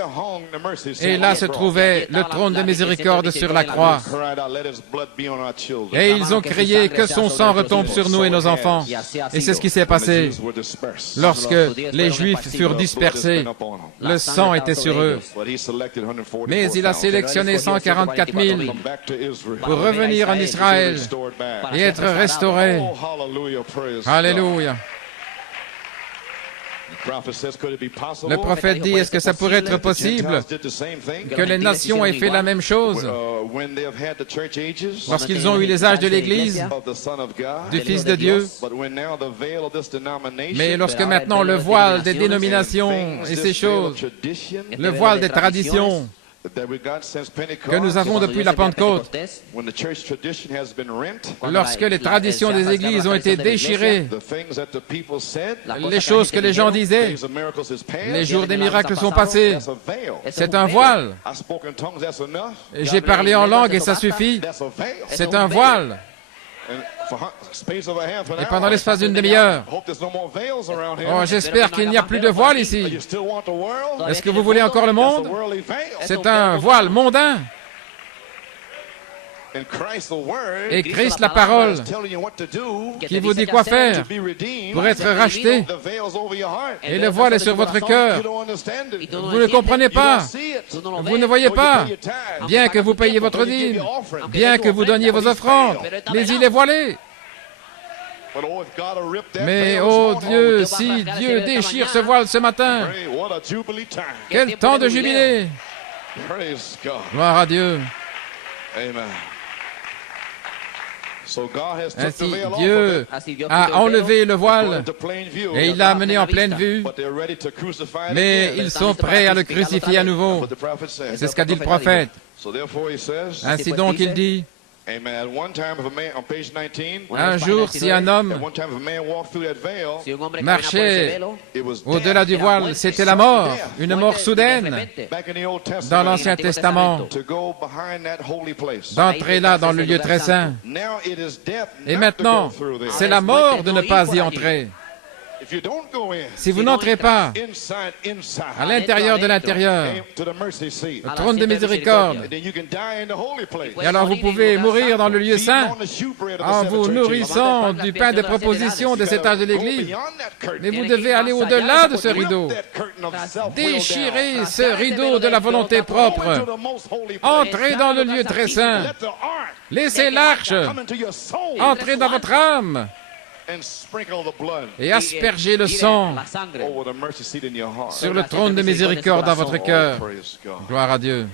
Et là se trouvait le trône de miséricorde sur la croix. Et ils ont crié que son sang retombe sur nous et nos enfants. Et c'est ce qui s'est passé lorsque les Juifs furent dispersés. Le sang était sur eux. Mais il a sélectionné 144 000 pour revenir en Israël et être restaurés. Alléluia. Le prophète dit, est-ce que ça pourrait être possible que les nations aient fait la même chose lorsqu'ils ont eu les âges de l'Église, du Fils de Dieu? Mais lorsque maintenant le voile des dénominations et ces choses, le voile des traditions que nous avons depuis la Pentecôte, lorsque les traditions des églises ont été déchirées, les choses que les gens disaient, les jours des miracles sont passés, c'est un voile. J'ai parlé en langue et ça suffit, c'est un voile. Et pendant l'espace d'une demi-heure, oh, j'espère qu'il n'y a plus de voile ici. Est-ce que vous voulez encore le monde? C'est un voile mondain. Et Christ, la parole, qui vous dit quoi faire pour être racheté. Et le voile est sur votre cœur. Vous ne comprenez pas. Vous ne voyez pas. Bien que vous payiez votre dîme, bien que vous donniez vos offrandes, mais il est voilé. Mais, oh Dieu, si Dieu déchire ce voile ce matin, quel temps de jubilé! Gloire à Dieu. Ainsi, Dieu a enlevé le voile et il l'a amené en pleine vue, mais ils sont prêts à le crucifier à nouveau. C'est ce qu'a dit le prophète. Ainsi donc, il dit, un jour, si un homme marchait au-delà du voile, c'était la mort, une mort soudaine dans l'Ancien Testament, d'entrer là dans le lieu très saint. Et maintenant, c'est la mort de ne pas y entrer. Si vous n'entrez pas à l'intérieur de l'intérieur, le trône de miséricorde, et alors vous pouvez mourir dans le lieu saint en vous nourrissant du pain de proposition de cet âge de l'Église. Mais vous devez aller au-delà de ce rideau. Déchirez ce rideau de la volonté propre. Entrez dans le lieu très saint. Laissez l'arche entrer dans votre âme. Et aspergez le sang sur le trône de miséricorde dans votre cœur. Gloire à Dieu.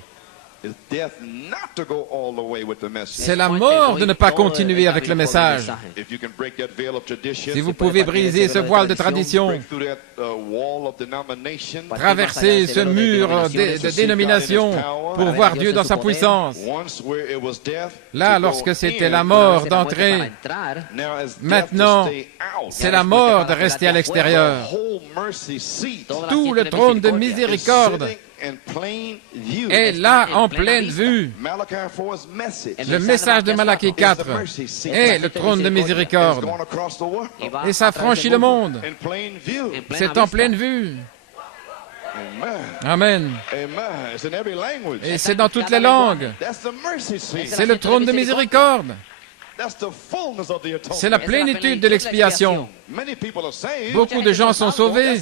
C'est la mort de ne pas continuer avec le message. Si vous pouvez briser ce voile de tradition, traverser ce mur de dénomination pour voir Dieu dans sa puissance. Là, lorsque c'était la mort d'entrer, maintenant, c'est la mort de rester à l'extérieur. Tout le trône de miséricorde est là en pleine vue. Le message de Malachie 4 est le trône de miséricorde. Et ça franchit le monde. C'est en pleine vue. Amen. Et c'est dans toutes les langues. C'est le trône de miséricorde. C'est la plénitude de l'expiation. Beaucoup de gens sont sauvés.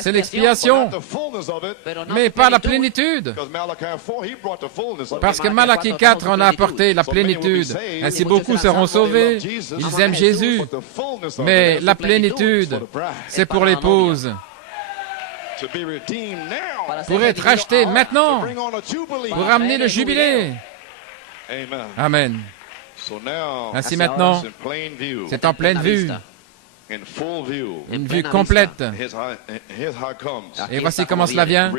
C'est l'expiation, mais pas la plénitude. Parce que Malachie 4 en a apporté la plénitude. Ainsi beaucoup seront sauvés. Ils aiment Jésus. Mais la plénitude, c'est pour l'épouse. Pour être racheté maintenant. Pour amener le jubilé. Amen. Ainsi maintenant, c'est en pleine vue, une vue complète. Et voici comment cela vient,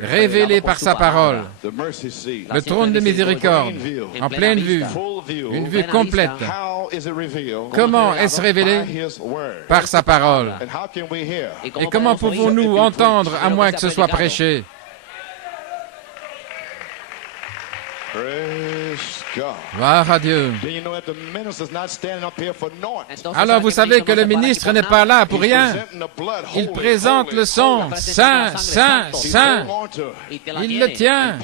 révélé par sa parole. Le trône de miséricorde, en pleine vue, une vue complète. Comment est-ce révélé? Par sa parole. Et comment pouvons-nous entendre à moins que ce soit prêché? Gloire à Dieu. Alors vous savez que le ministre n'est pas là pour rien. Il présente le sang saint, saint, saint. Il le tient.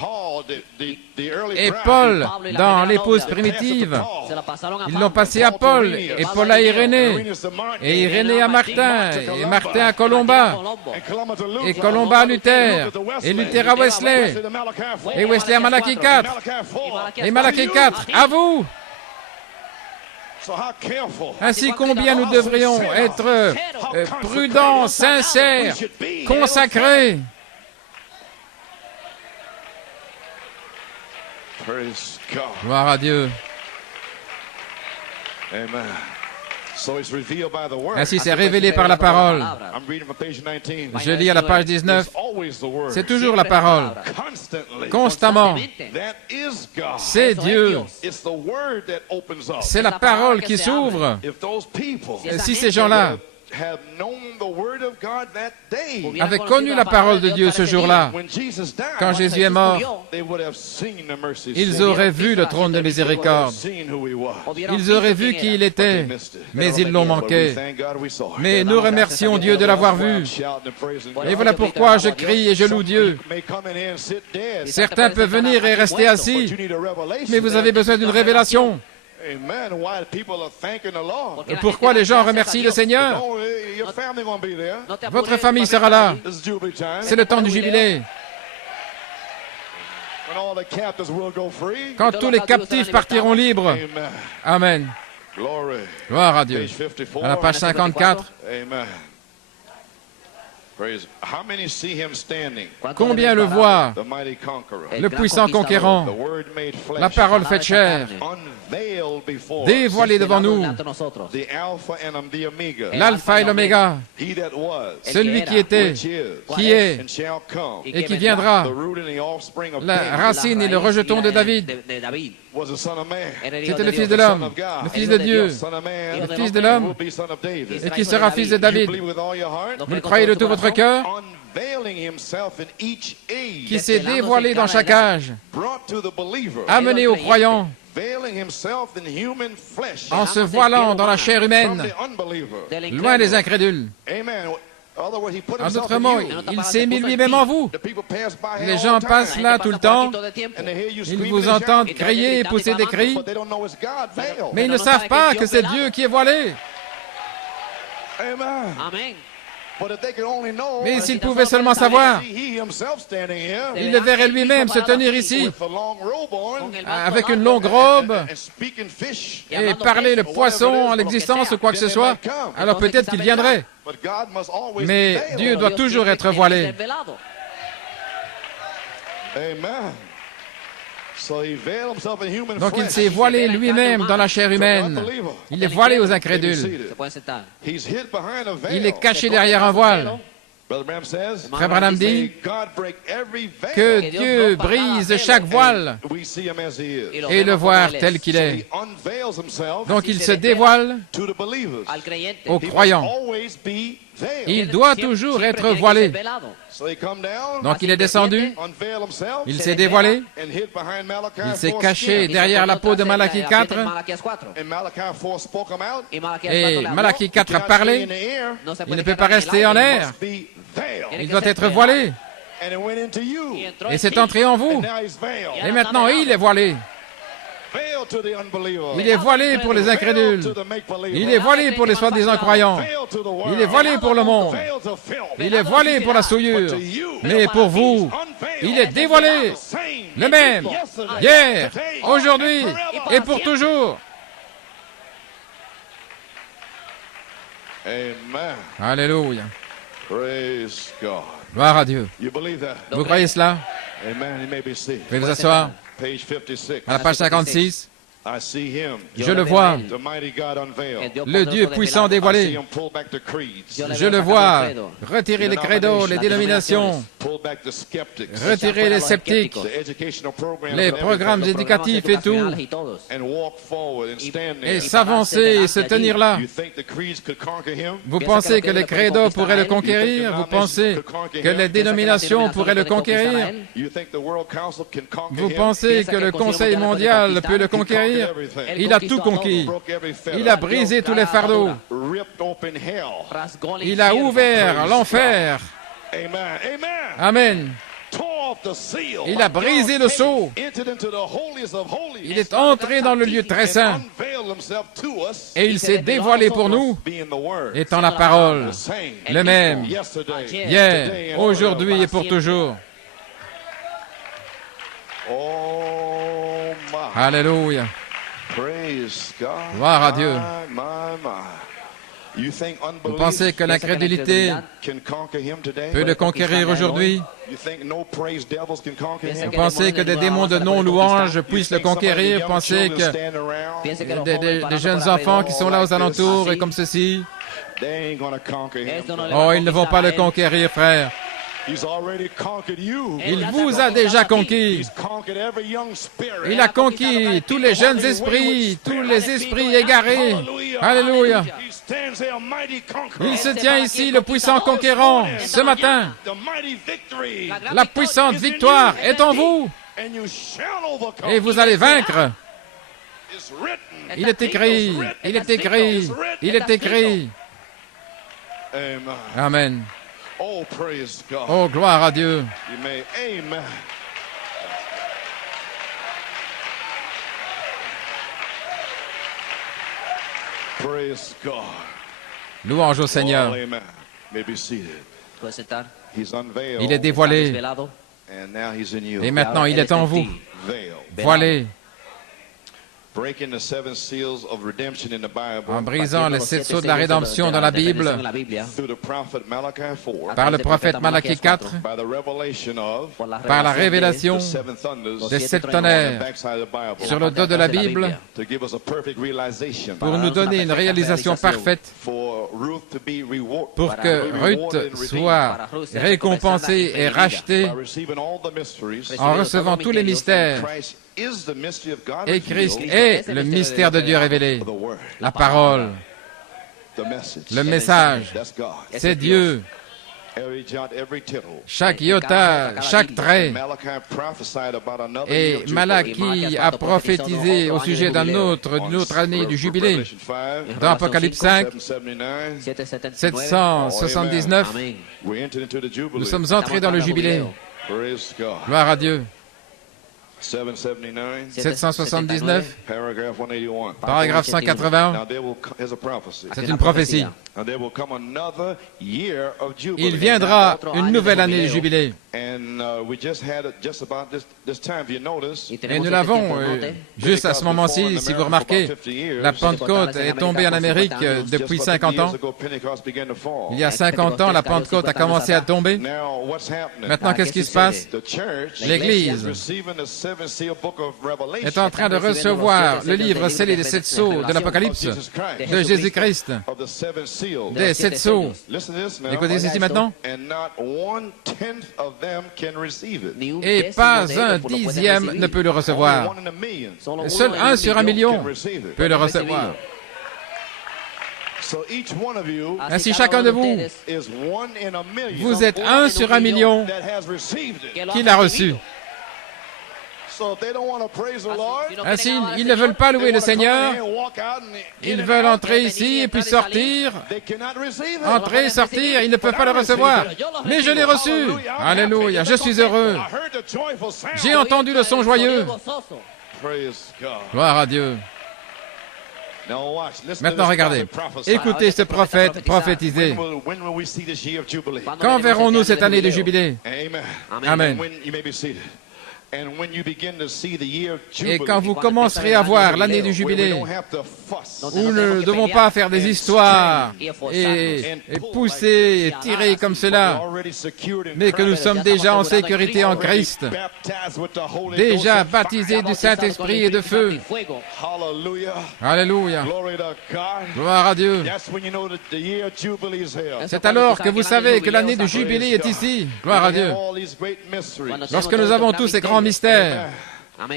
Et Paul, dans l'épouse primitive, ils l'ont passé à Paul, et Paul à Irénée, et Irénée à Martin, et Martin à Colomba, et Colomba à Luther, et Luther à Wesley, et Wesley à Malachie 4, et Malachie 4, à vous. Ainsi, combien nous devrions être prudents, sincères, consacrés. Gloire à Dieu. Amen. Ainsi, c'est révélé par la parole. Je lis à la page 19. C'est toujours la parole. Constamment. C'est Dieu. C'est la parole qui s'ouvre. Et si ces gens-là avaient connu la parole de Dieu ce jour-là, quand Jésus est mort, ils auraient vu le trône de miséricorde. Ils auraient vu qui il était, mais ils l'ont manqué. Mais nous remercions Dieu de l'avoir vu. Et voilà pourquoi je crie et je loue Dieu. Certains peuvent venir et rester assis, mais vous avez besoin d'une révélation. Pourquoi les gens remercient le Seigneur? Votre famille sera là. C'est le temps du jubilé. Quand tous les captifs partiront libres. Amen. Gloire à Dieu. À la page 54. Combien le voient, le puissant conquérant, la parole faite chair, dévoilé devant nous, l'alpha et l'oméga, celui qui était, qui est et qui viendra, la racine et le rejeton de David. C'était le Fils de l'homme, le Fils de Dieu, le Fils de l'homme, et qui sera Fils de David. Vous le croyez de tout votre cœur? Qui s'est dévoilé dans chaque âge, amené aux croyants, en se voilant dans la chair humaine, loin des incrédules. En d'autres mots, il s'est mis lui-même en vous. Les gens passent là tout le temps, ils vous entendent crier et pousser des cris, mais ils ne savent pas que c'est Dieu qui est voilé. Amen. Mais s'il pouvait seulement savoir, il le verrait lui-même se tenir ici, avec une longue robe, et parler le poisson en l'existence ou quoi que ce soit, alors peut-être qu'il viendrait. Mais Dieu doit toujours être voilé. Donc il s'est voilé lui-même dans la chair humaine. Il est voilé aux incrédules. Il est caché derrière un voile. Frère Branham dit que Dieu brise chaque voile et le voir tel qu'il est. Donc il se dévoile aux croyants. Il doit toujours être voilé. Donc il est descendu, il s'est dévoilé, il s'est caché derrière la peau de Malachie 4, et Malachie 4 a parlé, il ne peut pas rester en l'air, il doit être voilé, et c'est entré en vous, et maintenant il est voilé. Il est voilé pour les incrédules. Il est voilé pour les soi-disant croyants. Il est voilé pour le monde. Il est voilé pour la souillure. Mais pour vous, il est dévoilé. Le même, hier, aujourd'hui et pour toujours. Alléluia. Gloire à Dieu. Vous croyez cela? Veuillez vous asseoir. À la page 56, je le vois, le Dieu puissant dévoilé. Je le vois retirer les credos, les dénominations, retirer les sceptiques, les programmes éducatifs et tout, et s'avancer et se tenir là. Vous pensez que les credos pourraient le conquérir? Vous pensez que les dénominations pourraient le conquérir? Vous pensez que le Conseil mondial peut le conquérir? Il a tout conquis. Il a brisé tous les fardeaux. Il a ouvert l'enfer. Amen. Il a brisé le sceau. Il est entré dans le lieu très saint. Et il s'est dévoilé pour nous, étant la parole, le même, hier, aujourd'hui et pour toujours. Alléluia. Gloire à Dieu. Vous pensez que l'incrédulité peut le conquérir aujourd'hui? Vous pensez que des démons de non-louange puissent le conquérir? Vous pensez que des jeunes enfants qui sont là aux alentours et comme ceci? Oh, ils ne vont pas le conquérir, frère. Il vous a déjà conquis. Il a conquis tous les jeunes esprits, tous les esprits égarés. Alléluia. Il se tient ici, le puissant conquérant, ce matin. La puissante victoire est en vous. Et vous allez vaincre. Il est écrit, il est écrit, il est écrit. Amen. Oh, gloire à Dieu. Amen. Praise God. Louange au Seigneur. Amen. May be seated. He's unveiled. Il est dévoilé. And now he's in you. Et maintenant, il est en vous. Veil. Voilé. Breaking the seven seals of redemption in the Bible. En brisant les 7 sceaux de la rédemption dans la Bible, Through the prophet Malachi 4. par le prophète Malachie 4, By the revelation of par la révélation the seven thunders des 7 on the tonnerres backside of the Bible. sur le dos de la Bible, To give us a perfect realization. pour nous donner une réalisation parfaite, For Ruth to be rewarded. pour que Ruth soit récompensée et rachetée By receiving all the mysteries. en recevant tous les mystères. Christ is the mystery of God Et Christ revealed. est le mystère de Dieu révélé. The word. La parole, The message. le message, That's God. c'est Dieu. Every jot, every tittle. Chaque iota, chaque trait. Malachi prophesied about another year Et of Jubilee. Malachie a prophétisé au sujet d'une autre année du jubilé. Revelation 5, Dans Apocalypse 5, 779, 779, we entered into the Jubilee. nous sommes entrés dans le jubilé. Praise God. Gloire à Dieu. 779, 779, paragraph 181. paragraphe 180, Now there will here's a prophecy. c'est une prophétie. And there will come another year of Jubilee. Il viendra une nouvelle année du jubilé. And we just had it just about this time. If you notice, Et nous l'avons juste à ce moment-ci, si vous remarquez. La Pentecôte est tombée en Amérique depuis 50 ans. Il y a 50 ans, la Pentecôte a commencé à tomber. now what's happening? Maintenant, qu'est-ce qui se passe? The church L'Église is receiving the seven seal book of Revelation est en train de recevoir le livre scellé des 7 sceaux de l'Apocalypse de Jésus-Christ, of the seven seals. des 7 sceaux. Listen to this now. Écoutez ceci maintenant. And not 1/10 of them can receive it. Et pas un dixième ne peut le recevoir. Only 1 in a million Seul 1 sur 1 million can receive it. peut le recevoir. So each one of you Ainsi, chacun de vous, is 1 in a million. vous êtes 1 sur 1 million that has received it. qui l'a reçu. So if they don't want to praise the Lord, Ainsi, ils ne veulent pas louer le Seigneur. Ils veulent entrer ici et puis sortir. They cannot receive it. Entrer, sortir, ils ne peuvent pas le recevoir. Mais je l'ai reçu. Alléluia, je suis heureux. I heard the joyful sound. J'ai entendu le son joyeux. Praise God. Gloire à Dieu. Now watch. Listen to Maintenant, this regardez. prophet prophesy. Écoutez ce prophète prophétiser. When will we see this year of Jubilee? Quand verrons-nous cette année de jubilé? Amen. Amen. And when you may be seated. And when you begin to see the year of Et Jubilee, quand vous commencerez à voir l'année du where we jubilé, don't have to fuss. où nous ne devons pas faire des histoires et pousser et tirer comme cela, Already secured in mais que nous sommes déjà en sécurité en Christ, baptized with the Holy déjà Ghost. baptisés du Saint-Esprit et de feu. Hallelujah. Alléluia. Glory to God. Gloire à Dieu. That's when you know that the year of Jubilee is here. C'est alors que vous savez que l'année du jubilé est ici. Gloire à Dieu. All these great mysteries Lorsque nous avons tous ces grands mystères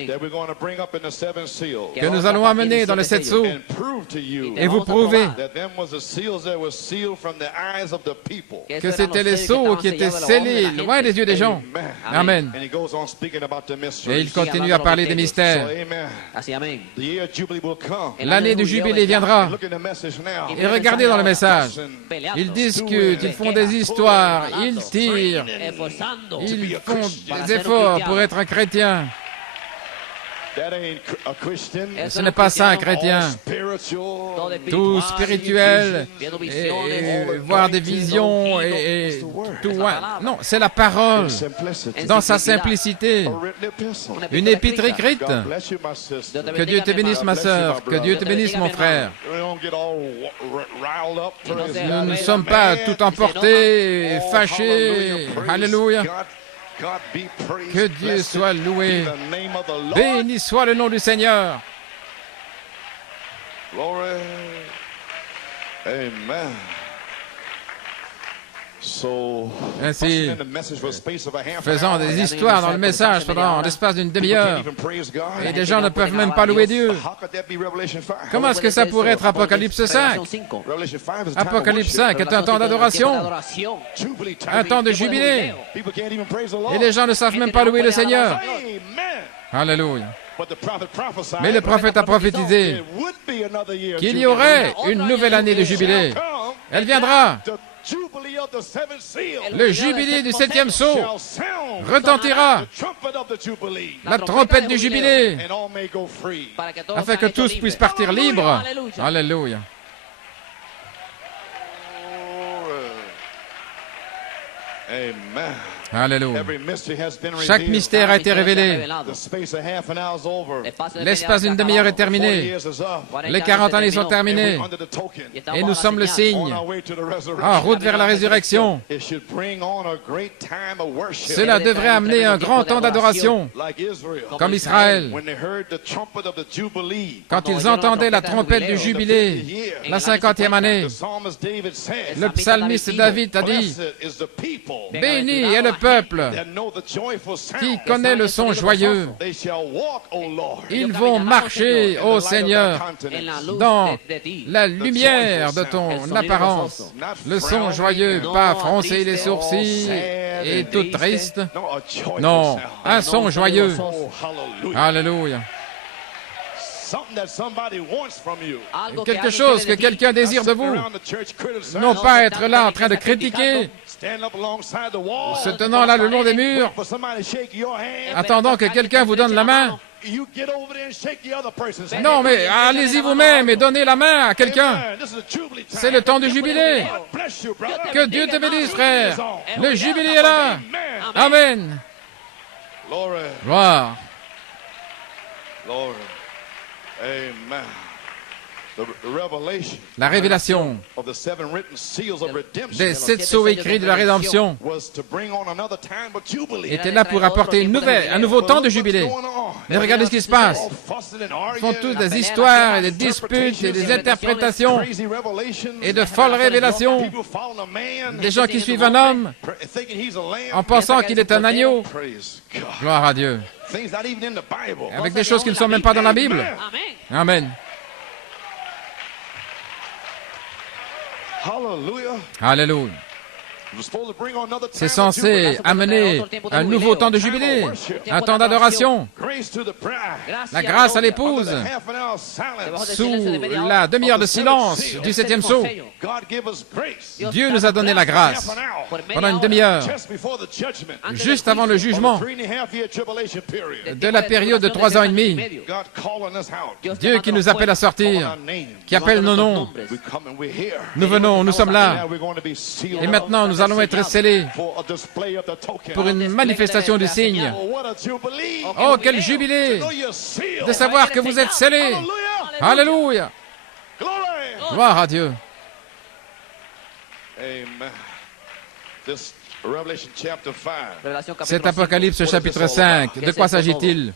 that we're going to bring up in the seven seals que nous allons amener dans les 7 sceaux and prove to you et vous prouver that them was the seals that were sealed from the eyes of the people. que c'était les sceaux qui étaient scellés loin des yeux des gens. Amen. And he goes on speaking about the Et mysteries. il continue à parler des So, mystères. amen. The year of Jubilee will come. L'année du jubilé viendra. Look at the message now. Et regardez dans le message. Ils discutent, ils font des histoires, ils tirent, ils font des efforts pour être un chrétien. Ce n'est pas ça un chrétien. Tout spirituel, et voir des visions et tout. Non, c'est la parole dans sa simplicité. Une épître écrite. Que Dieu te bénisse, ma sœur. Que Dieu te bénisse, mon frère. Nous ne sommes pas tout emportés, fâchés. Alléluia. Que Dieu soit loué. Béni soit le nom du Seigneur. Amen. Ainsi, faisant des histoires dans le message pendant l'espace d'une demi-heure, et des gens ne peuvent même pas louer Dieu. Comment est-ce que ça pourrait être Apocalypse 5? Apocalypse 5 est un temps d'adoration, un temps de jubilé, et les gens ne savent même pas louer le Seigneur. Alléluia. Mais le prophète a prophétisé qu'il y aurait une nouvelle année de jubilé. Elle viendra. Le jubilé du septième sceau retentira, la trompette du jubilé, afin que tous puissent partir libres. Alléluia. Amen. Alléluia. Chaque mystère a été révélé. L'espace d'une demi-heure est terminé. Les 40 années sont terminées. Et nous sommes le signe. En route vers la résurrection. Cela devrait amener un grand temps d'adoration, comme Israël. Quand ils entendaient la trompette du jubilé, la 50e année, le psalmiste David a dit, « Béni est le peuple qui connaît le son joyeux. Ils vont marcher, ô Seigneur, dans la lumière de ton apparence. Le son joyeux, pas froncer les sourcils et tout triste. Non, un son joyeux. Alléluia. Quelque chose que quelqu'un désire de vous. Non pas être là en train de critiquer, se tenant là le long des murs, attendant que quelqu'un vous donne la main. Non, mais allez-y vous-même et donnez la main à quelqu'un. C'est le temps du jubilé. Que Dieu te bénisse, frère. Le jubilé est là. Amen. Gloire. Amen. La révélation des 7 sceaux écrits de la rédemption était là pour apporter un nouveau temps de jubilé. Mais regardez ce qui se passe. Ils font tous des histoires et des disputes et des interprétations et de folles révélations. Des gens qui suivent un homme en pensant qu'il est un agneau. Gloire à Dieu. Avec des choses qui ne sont même pas dans la Bible. Amen. Alléluia. C'est censé amener un nouveau temps de jubilé, un temps d'adoration, la grâce à l'épouse, sous la demi-heure de silence du 7e sceau. Dieu nous a donné la grâce pendant une demi-heure, juste avant le jugement de la période de 3 ans et demi. Dieu qui nous appelle à sortir, qui appelle nos noms. Nous venons, nous sommes là. Et maintenant, nous allons être scellés pour une manifestation du signe. Oh, quel jubilé de savoir que vous êtes scellés. Alléluia. Gloire à Dieu. C'est Apocalypse chapitre 5. De quoi s'agit-il?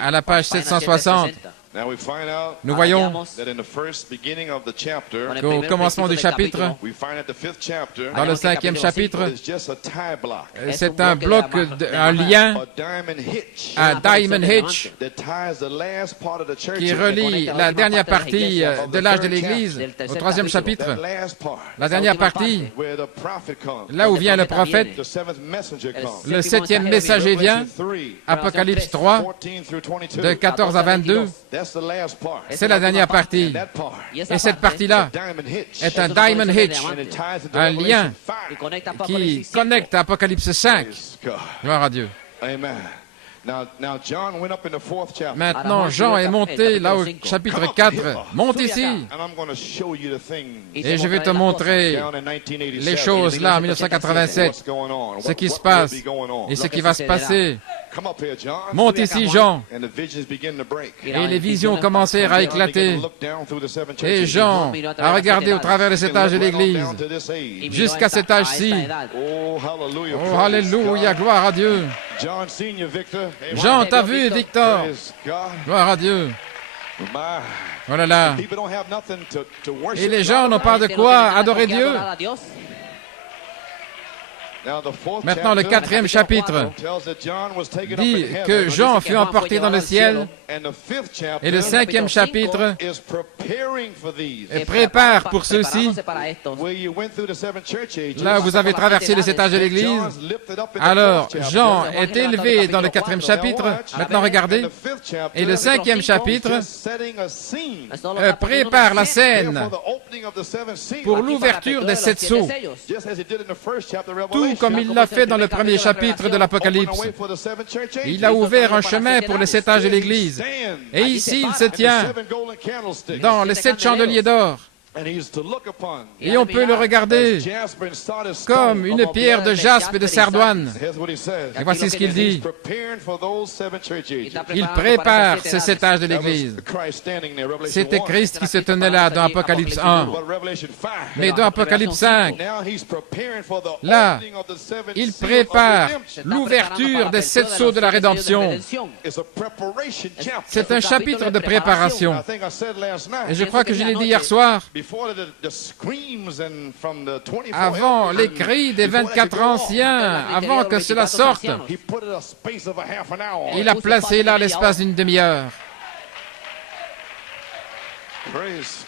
À la page 760. Nous voyons qu'au commencement du chapitre, dans le 5e chapitre, c'est un bloc, un lien, un diamond hitch, qui relie la dernière partie de l'âge de l'Église au 3e chapitre. La dernière partie, là où vient le prophète, le 7e messager vient, Apocalypse 3, de 14 à 22. C'est la dernière partie. Et cette partie-là est un diamond hitch, un lien qui connecte à Apocalypse 5. Gloire à Dieu. Maintenant, Jean est monté là au chapitre 4. Monte ici. Et je vais te montrer les choses là en 1987, ce qui se passe et ce qui va se passer. Monte ici, Jean. Et les visions commencèrent à éclater. Et Jean a regardé au travers de cet âge de l'Église jusqu'à cet âge-ci. Oh, alléluia, gloire à Dieu. Jean, t'as vu, Victor? Gloire à Dieu. Oh là là. Et les gens n'ont pas de quoi adorer Dieu. Maintenant, le 4e chapitre dit que Jean fut emporté dans le ciel, et le 5e chapitre prépare pour ceux-ci. Là, vous avez traversé les 7 âges de l'Église. Alors, Jean est élevé dans le 4e chapitre. Maintenant, regardez. Et le 5e chapitre prépare la scène pour l'ouverture des 7 sceaux. Tout comme il l'a fait dans le premier chapitre de l'Apocalypse. Il a ouvert un chemin pour les 7 âges de l'Église. Et ici, il se tient dans les 7 chandeliers d'or. Et on peut le regarder comme une pierre de jaspe et de sardoine. Et voici ce qu'il dit. Il prépare ces 7 âges de l'Église. C'était Christ qui se tenait là dans Apocalypse 1. Mais dans Apocalypse 5, là, il prépare l'ouverture des 7 sceaux de la rédemption. C'est un chapitre de préparation. Et je crois que je l'ai dit hier soir. Avant les cris des 24 anciens, avant que cela sorte, il a placé là l'espace d'une demi-heure.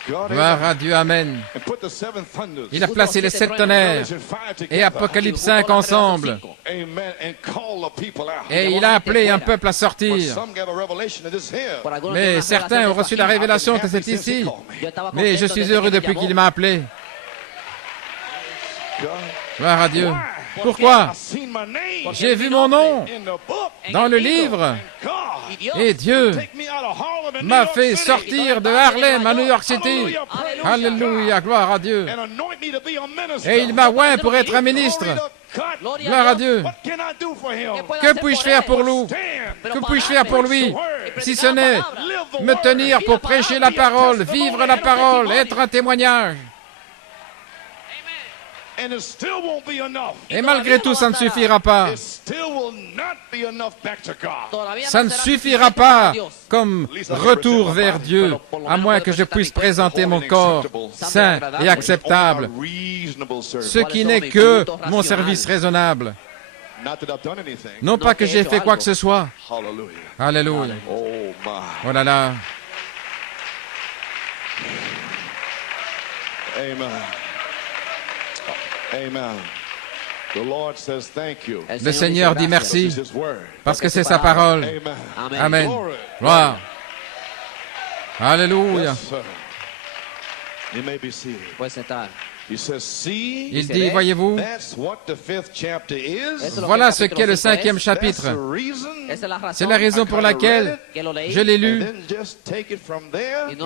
Gloire à Dieu, Amen. Il a placé les 7 tonnerres et Apocalypse 5 ensemble. Et il a appelé un peuple à sortir. Mais certains ont reçu la révélation que c'est ici. Mais je suis heureux depuis qu'il m'a appelé. Gloire à Dieu. Pourquoi? J'ai vu mon nom dans le livre et Dieu m'a fait sortir de Harlem à New York City. Alléluia, gloire à Dieu. Et il m'a oint pour être un ministre. Gloire à Dieu. Que puis-je faire pour lui? Que puis-je faire pour lui? Si ce n'est me tenir pour prêcher la parole, vivre la parole, être un témoignage. Et malgré tout, ça ne suffira pas. Ça ne suffira pas comme retour vers Dieu, à moins que je puisse présenter mon corps saint et acceptable, ce qui n'est que mon service raisonnable. Non pas que j'ai fait quoi que ce soit. Alléluia. Oh là là. Amen. Amen. Le Seigneur dit merci parce que c'est sa parole. Amen. Gloire. Alléluia. Il dit, voyez-vous, voilà ce qu'est le 5e chapitre. C'est la raison pour laquelle je l'ai lu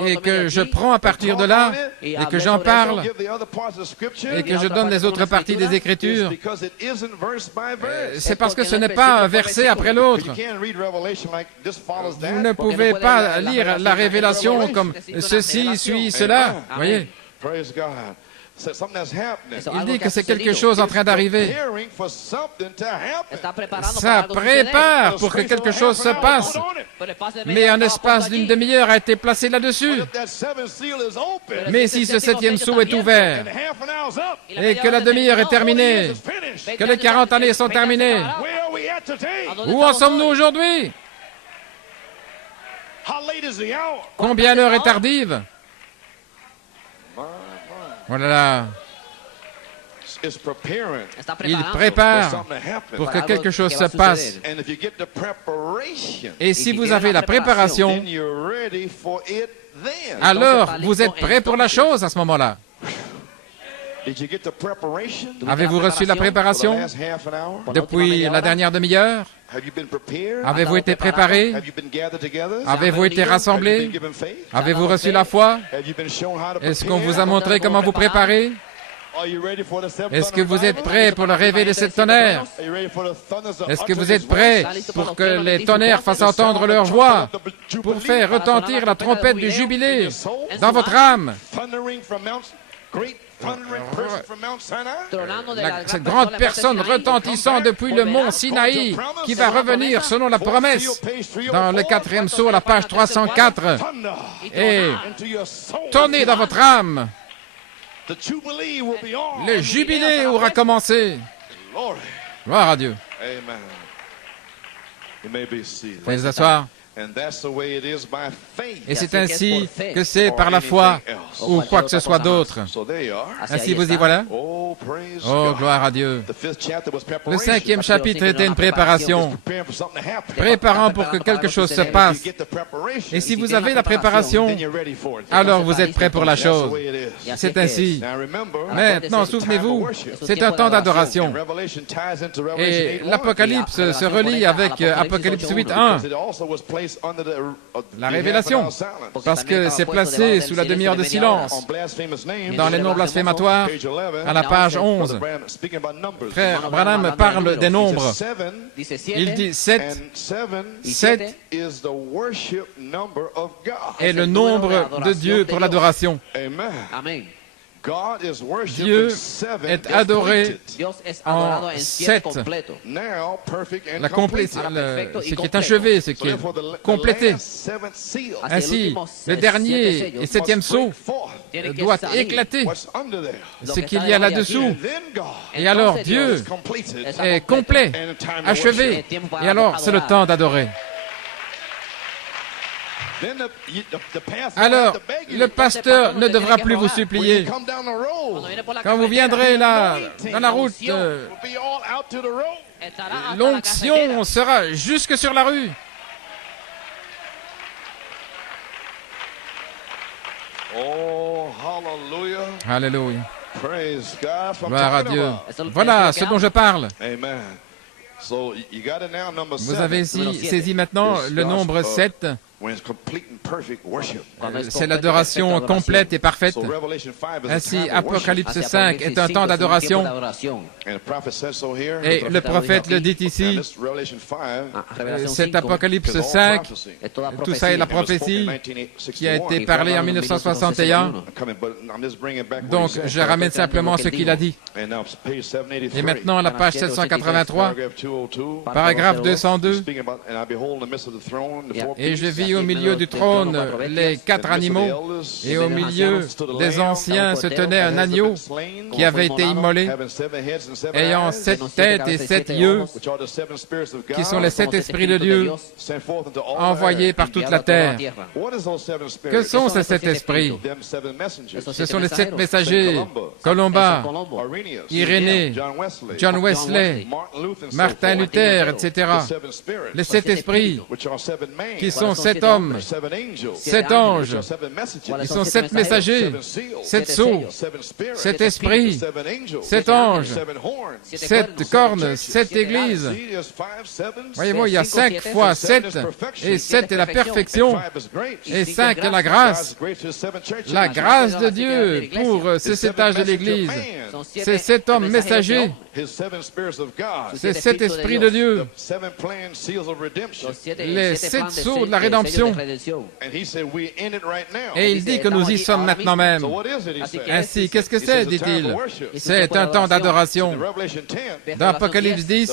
et que je prends à partir de là et que j'en parle et que je donne les autres parties des Écritures. C'est parce que ce n'est pas un verset après l'autre. Vous ne pouvez pas lire la révélation comme ceci suit cela. Voyez? Il dit que c'est quelque chose en train d'arriver. Ça prépare pour que quelque chose se passe. Mais un espace d'une demi-heure a été placé là-dessus. Mais si ce 7e sceau est ouvert et que la demi-heure est terminée, que les 40 années sont terminées, où en sommes-nous aujourd'hui? Combien l'heure est tardive? Voilà. Il prépare pour que quelque chose se passe. Et si vous avez la préparation, alors vous êtes prêt pour la chose à ce moment-là. Avez-vous reçu la préparation depuis la dernière demi-heure? Avez-vous été préparés? Avez-vous été rassemblés? Avez-vous reçu la foi? Est-ce qu'on vous a montré comment vous préparer? Est-ce que vous êtes prêts pour le réveil de cette tonnerre? Est-ce que vous êtes prêts pour que les tonnerres fassent entendre leur voix, pour faire retentir la trompette du jubilé dans votre âme? Cette grande personne retentissant depuis le mont Sinaï qui va revenir selon la promesse dans le 4e sceau à la page 304 et tonner dans votre âme. Le jubilé aura commencé. Gloire à Dieu. Veuillez vous asseoir. Et c'est ainsi que c'est par la foi ou quoi que ce soit d'autre. Ainsi vous y voilà. Oh, gloire à Dieu. Le 5e chapitre était une préparation, préparant pour que quelque chose se passe. Et si vous avez la préparation, alors vous êtes prêt pour la chose. C'est ainsi. Maintenant, souvenez-vous, c'est un temps d'adoration. Et l'Apocalypse se relie avec Apocalypse 8.1. La révélation, parce que c'est placé sous la demi-heure de silence dans les noms blasphématoires à la page 11. Frère Branham parle des nombres. Il dit 7. 7 est le nombre de Dieu pour l'adoration. Dieu est adoré en 7. Ce qui est achevé, ce qui est complété. Ainsi, le dernier et 7e sceau doit éclater ce qu'il y a là-dessous. Et alors Dieu est complet, achevé. Et alors c'est le temps d'adorer. Alors, le pasteur ne devra plus vous supplier. Quand vous viendrez là, dans la route, l'onction sera jusque sur la rue. Oh, hallelujah. Alléluia. Gloire à Dieu. Voilà ce dont je parle. Vous avez saisi maintenant le nombre 7. C'est l'adoration complète et parfaite. Ainsi, Apocalypse 5 est un temps d'adoration. Et le prophète le dit ici, cet Apocalypse 5, tout ça est la prophétie qui a été parlée en 1961. Donc, je ramène simplement ce qu'il a dit. Et maintenant, à la page 783, paragraphe 202, et je vis au milieu du trône les 4 animaux, et au milieu des anciens se tenait un agneau qui avait été immolé, ayant 7 têtes et 7 yeux, qui sont les 7 esprits de Dieu, envoyés par toute la terre. Que sont ces 7 esprits? Ce sont les 7 messagers, Columba, Irénée, John Wesley, Martin Luther, etc. Les 7 esprits, qui sont 7 hommes, 7 anges, ils sont 7 messagers, 7 sceaux, 7 esprits, 7 anges, 7 cornes, 7 églises. Voyez-vous, il y a 5 fois 7, et 7 est la perfection, et 5 est la grâce. La grâce de Dieu pour ces 7 âges de l'Église, ces 7 hommes messagers, ces 7 esprits de Dieu, les 7 sceaux de la rédemption. Et il dit que nous y sommes maintenant même. Ainsi, qu'est-ce que c'est, dit-il? C'est un temps d'adoration. Dans Apocalypse 10,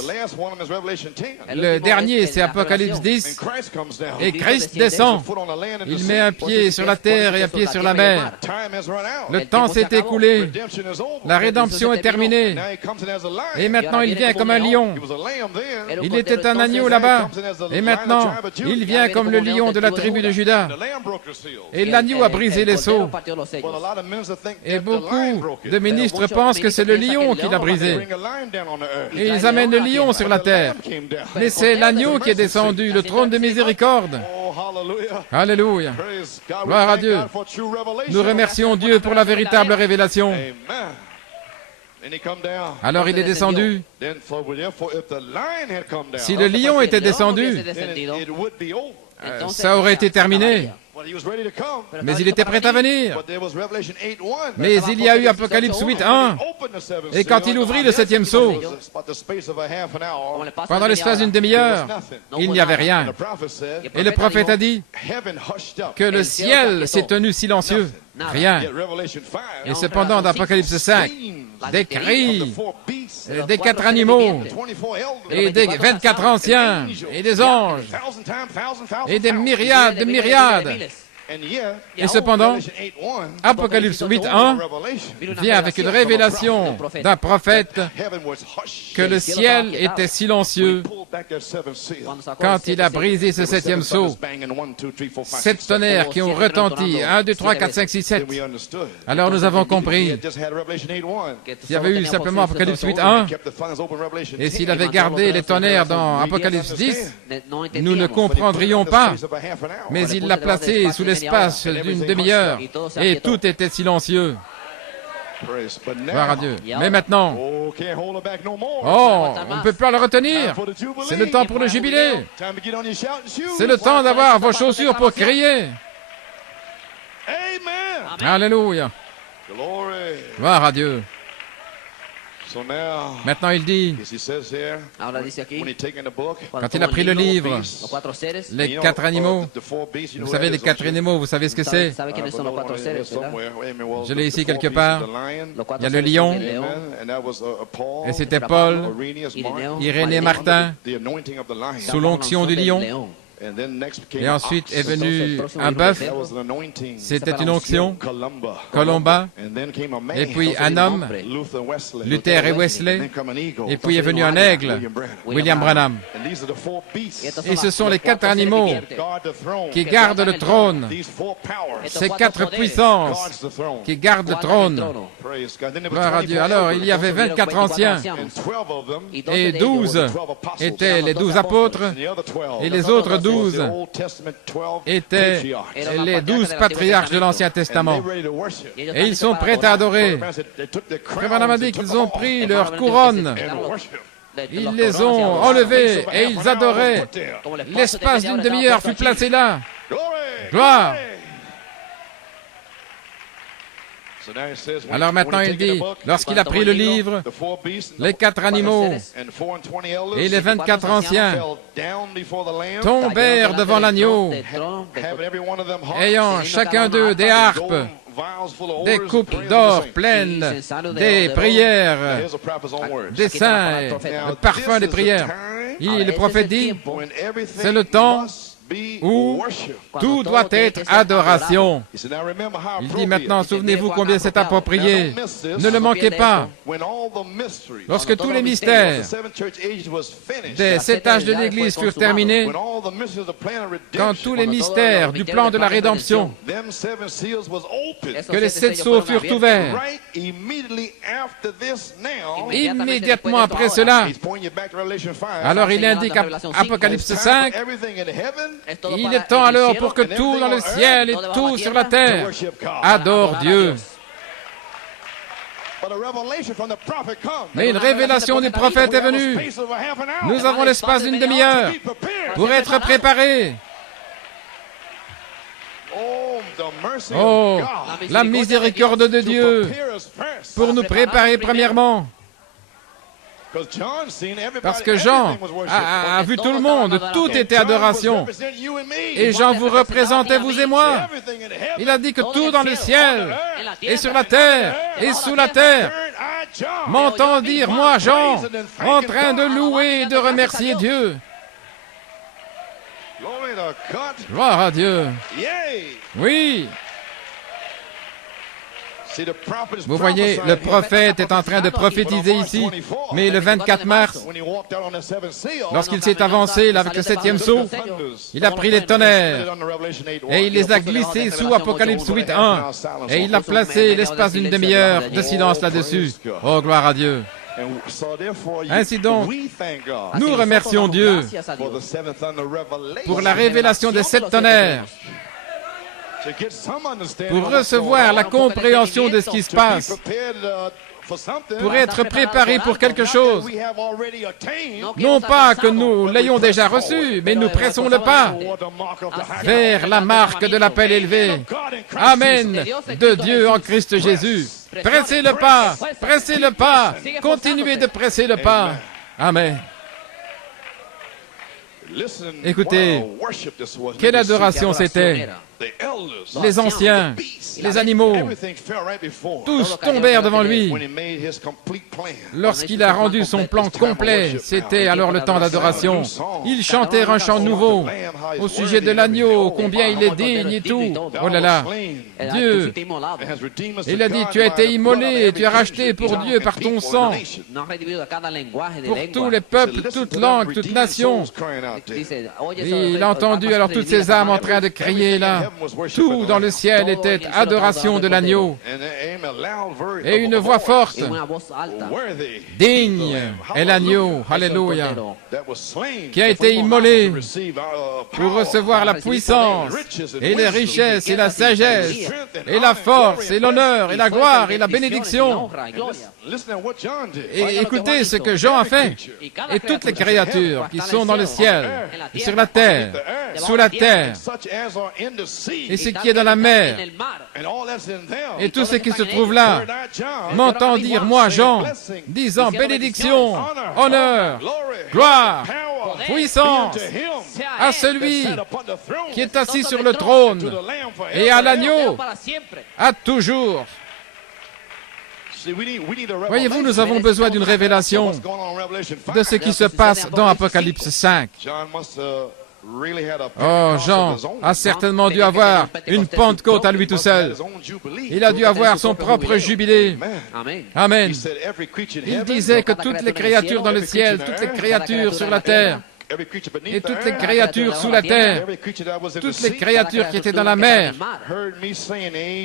le dernier, c'est Apocalypse 10, et Christ descend. Il met un pied sur la terre et un pied sur la mer. Le temps s'est écoulé. La rédemption est terminée. Et maintenant, il vient comme un lion. Il était un agneau là-bas. Et maintenant, il vient comme le lion de la tribu de Juda. Et l'agneau a brisé les sceaux. Et beaucoup de ministres pensent que c'est le lion qui l'a brisé. Et ils amènent le lion sur la terre. Mais c'est l'agneau qui est descendu, le trône de miséricorde. Alléluia. Gloire à Dieu. Nous remercions Dieu pour la véritable révélation. Alors il est descendu. Si le lion était descendu, ça aurait été terminé. Mais il était prêt à venir. Mais il y a eu Apocalypse 8:1. Et quand il ouvrit le septième sceau, pendant l'espace d'une demi-heure, il n'y avait rien. Et le prophète a dit que le ciel s'est tenu silencieux. Rien. Et cependant, dans Apocalypse 5, des cris, des 4 animaux, et des 24 anciens, et des anges, et des myriades de myriades. Et cependant, Apocalypse 8:1 vient avec une révélation d'un prophète que le ciel était silencieux quand il a brisé ce septième sceau. 7 tonnerres qui ont retenti, 1, 2, 3, 4, 5, 6, 7. Alors nous avons compris. S'il y avait eu simplement Apocalypse 8:1, et s'il avait gardé les tonnerres dans Apocalypse 10, nous ne comprendrions pas. Mais il l'a placé sous l'espace d'une demi-heure, et tout était silencieux. Gloire à Dieu. Mais maintenant, on ne peut pas le retenir. C'est le temps pour le jubilé. C'est le temps d'avoir vos chaussures pour crier. Alléluia. Gloire à Dieu. Maintenant, il dit, quand il a pris le livre, les 4 animaux, vous savez, les 4 animaux, vous savez ce que c'est? Je l'ai ici quelque part. Il y a le lion, et c'était Paul, Irénée, Martin, sous l'onction du lion. Et ensuite est venu un bœuf, c'était une onction, Colomba, et puis un homme, Luther et Wesley, et puis est venu un aigle, William Branham. Et ce sont les 4 animaux qui gardent le trône, ces 4 puissances qui gardent le trône. Gloire à Dieu. Alors il y avait 24 anciens, et 12 étaient les 12 apôtres, et les autres 12 étaient les 12 patriarches de l'Ancien Testament. Et ils sont prêts à adorer. Frère Branham a dit qu'ils ont pris leurs couronnes, ils les ont enlevées et ils adoraient. L'espace d'une demi-heure fut placé là. Gloire! Alors maintenant il dit, lorsqu'il a pris le livre, les 4 animaux et les 24 anciens tombèrent devant l'agneau, ayant chacun d'eux des harpes, des coupes d'or pleines, des prières, des saints, le parfum des prières. Le prophète dit, c'est le temps où tout doit être adoration. Il dit maintenant, souvenez-vous combien c'est approprié. Ne le manquez pas. Lorsque tous les mystères des 7 âges de l'Église furent terminés, quand tous les mystères du plan de la rédemption, que les 7 sceaux furent ouverts, immédiatement après cela, alors il indique Apocalypse 5, il est temps alors pour que tout dans le ciel et tout sur la terre adore Dieu. Mais une révélation du prophète est venue. Nous avons l'espace d'une demi-heure pour être préparés. Oh, la miséricorde de Dieu pour nous préparer premièrement. Parce que Jean a vu tout le monde, tout était adoration. Et Jean vous représentait, vous et moi. Il a dit que tout dans le ciel, et sur la terre, et sous la terre, m'entend dire, moi Jean, en train de louer et de remercier Dieu. Gloire à Dieu. Oui. Vous voyez, le prophète est en train de prophétiser ici, mais le 24 mars, lorsqu'il s'est avancé là, avec le 7e sceau, il a pris les tonnerres et il les a glissés sous Apocalypse 8:1 et il a placé l'espace d'une demi-heure de silence là-dessus. Oh, gloire à Dieu! Ainsi donc, nous remercions Dieu pour la révélation des 7 tonnerres, pour recevoir la compréhension de ce qui se passe. pour être préparés pour quelque chose. Non pas que nous l'ayons déjà reçu, mais nous pressons le pas vers la marque de l'appel élevé. Amen, de Dieu en Christ Jésus. Pressez le pas, continuez de presser le pas. Amen. Écoutez, quelle adoration c'était! Les anciens, les animaux, tous tombèrent devant lui. Lorsqu'il a rendu son plan complet, c'était alors le temps d'adoration. Ils chantèrent un chant nouveau au sujet de l'agneau, combien il est digne et tout. Oh là là, Dieu, il a dit, tu as été immolé, tu as racheté pour Dieu par ton sang, pour tous les peuples, toutes langues, toutes nations. Et il a entendu alors toutes ces âmes en train de crier là. Tout dans le ciel était adoration de l'agneau. Et une voix forte. Digne est l'agneau, alléluia, qui a été immolé pour recevoir la puissance et les richesses et la sagesse et la force et l'honneur et la gloire et la bénédiction. Et écoutez ce que Jean a fait. Et toutes les créatures qui sont dans le ciel, et sur la terre, sous la terre, et ce qui est dans la mer, et tout ce qui se trouve là, m'entend dire, moi, Jean, disant bénédiction, honneur, gloire, puissance à celui qui est assis sur le trône et à l'agneau, à toujours. Voyez-vous, nous avons besoin d'une révélation de ce qui se passe dans Apocalypse 5. Oh, Jean a certainement dû avoir une Pentecôte à lui tout seul. Il a dû avoir son propre jubilé. Amen. Il disait que toutes les créatures dans le ciel, toutes les créatures sur la terre, et toutes les créatures sous la terre, toutes les créatures qui étaient dans la mer,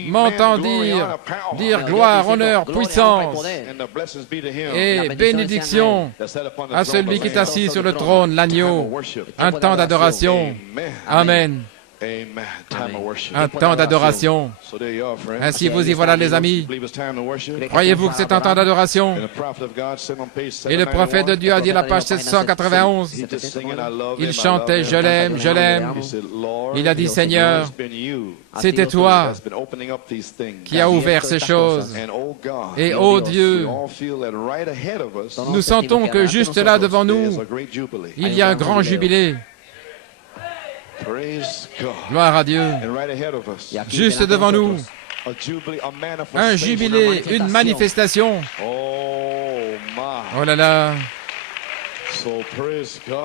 m'entendent dire gloire, honneur, puissance et bénédiction à celui qui est assis sur le trône, l'agneau. Un temps d'adoration. Amen. Un temps d'adoration. Ainsi, vous y voilà, les amis. Croyez-vous que c'est un temps d'adoration? Et le prophète de Dieu a dit à la page 791, il chantait « Je l'aime, je l'aime ». Il a dit « Seigneur, c'était toi qui as ouvert ces choses. Et ô Dieu, nous sentons que juste là devant nous, il y a un grand jubilé. Gloire à Dieu. Juste devant nous, un jubilé, une manifestation. Oh là là.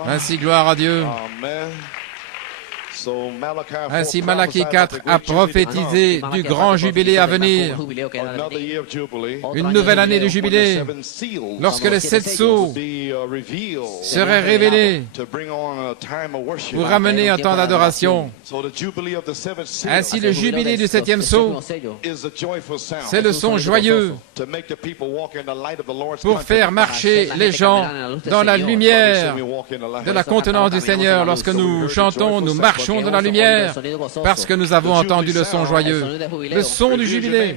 Ainsi, gloire à Dieu. Ainsi, Malachie 4 a prophétisé du grand jubilé à venir, une nouvelle année de jubilé, lorsque les 7 sceaux seraient révélés pour ramener un temps d'adoration. Ainsi, le jubilé du 7e sceau, c'est le son joyeux pour faire marcher les gens dans la lumière de la contenance du Seigneur. Lorsque nous chantons, nous marchons dans la lumière, parce que nous avons entendu le son joyeux. Le son du jubilé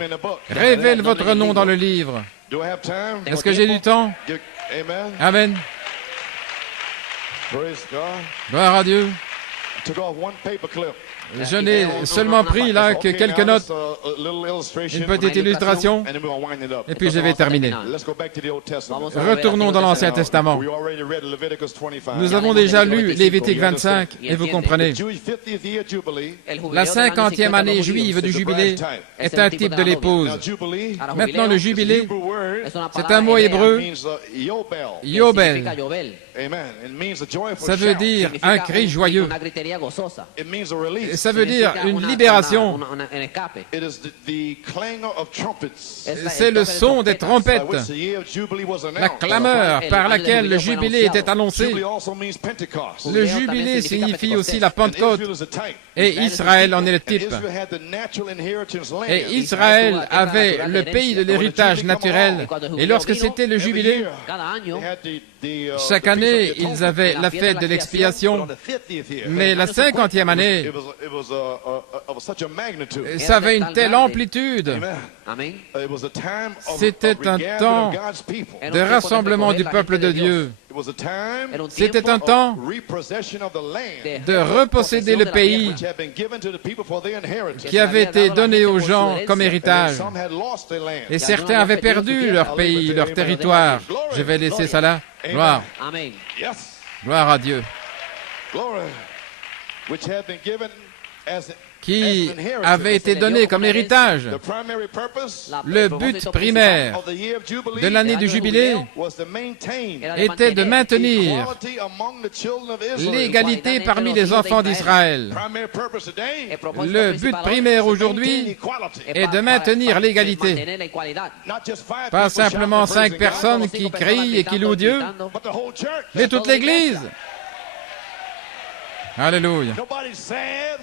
révèle votre nom dans le livre. Est-ce que j'ai du temps? Amen. Gloire à Dieu. Je n'ai seulement pris là que quelques notes, une petite illustration, et puis je vais terminer. Retournons dans l'Ancien Testament. Nous avons déjà lu Lévitique 25, et vous comprenez. La 50e année juive du jubilé est un type de l'épouse. Maintenant, le jubilé, c'est un mot hébreu, Yobel. Ça veut dire un cri joyeux. Ça veut dire une libération. C'est le son des trompettes, la clameur par laquelle le jubilé était annoncé. Le jubilé signifie aussi la Pentecôte, et Israël en est le type. Et Israël avait le pays de l'héritage naturel, et lorsque c'était le jubilé, chaque année, ils avaient la fête de l'expiation, mais la 50e année. Ça avait une telle amplitude. C'était un temps de rassemblement du peuple de Dieu. C'était un temps de reposséder le pays qui avait été donné aux gens comme héritage. Et certains avaient perdu leur pays, leur territoire. Je vais laisser ça là. Gloire. Gloire à Dieu. Qui avait été donné comme héritage. Le but primaire de l'année du jubilé était de maintenir l'égalité parmi les enfants d'Israël. Le but primaire aujourd'hui est de maintenir l'égalité. Pas simplement 5 personnes qui crient et qui louent Dieu, mais toute l'Église. Alléluia.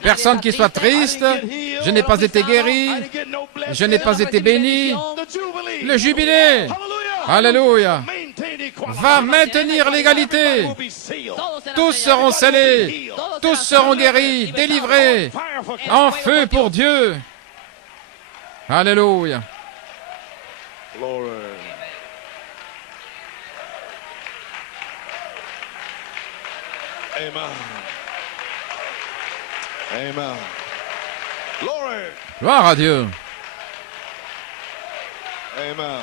Personne qui soit triste, je n'ai pas été guéri, je n'ai pas été béni. Le jubilé, alléluia, va maintenir l'égalité. Tous seront scellés, tous seront guéris, délivrés, en feu pour Dieu. Alléluia. Amen. Amen. Gloire à Dieu. Amen.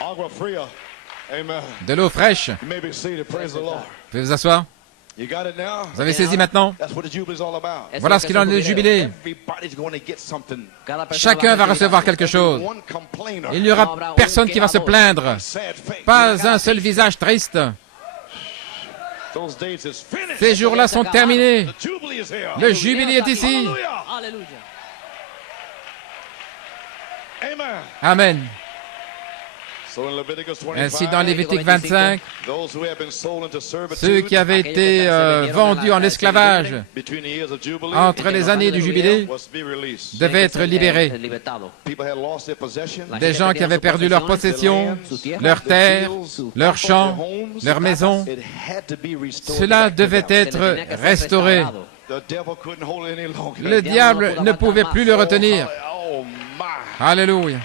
Agua fria. Amen. De l'eau fraîche. You may be seated. Praise the Lord. Vous pouvez vous asseoir. You got it now? Vous avez saisi maintenant? That's what the jubilee is all about. Voilà ce qu'il en est du jubilé. Everybody's going to get something. Chacun va recevoir quelque chose. One complainer. Il n'y aura personne qui va se plaindre. Sad face. Pas un seul visage triste. Those days is finished. Ces jours-là sont terminés. The jubilee is here. Le jubilé est ici. Alléluia. Amen. Amen. So in Leviticus 25, Ainsi, dans Lévitique 25, those who have been sold into servitude ceux qui avaient été vendus en esclavage between the years of jubilee entre les années du jubilé was to be released. devaient être libérés. People had lost their possession. Des gens qui avaient perdu leurs possessions, leurs terres, leurs champs, leurs maisons, It had to be restored. cela devait être restauré. The devil couldn't hold it any longer. Le diable ne pouvait plus le retenir. Oh my. Alléluia.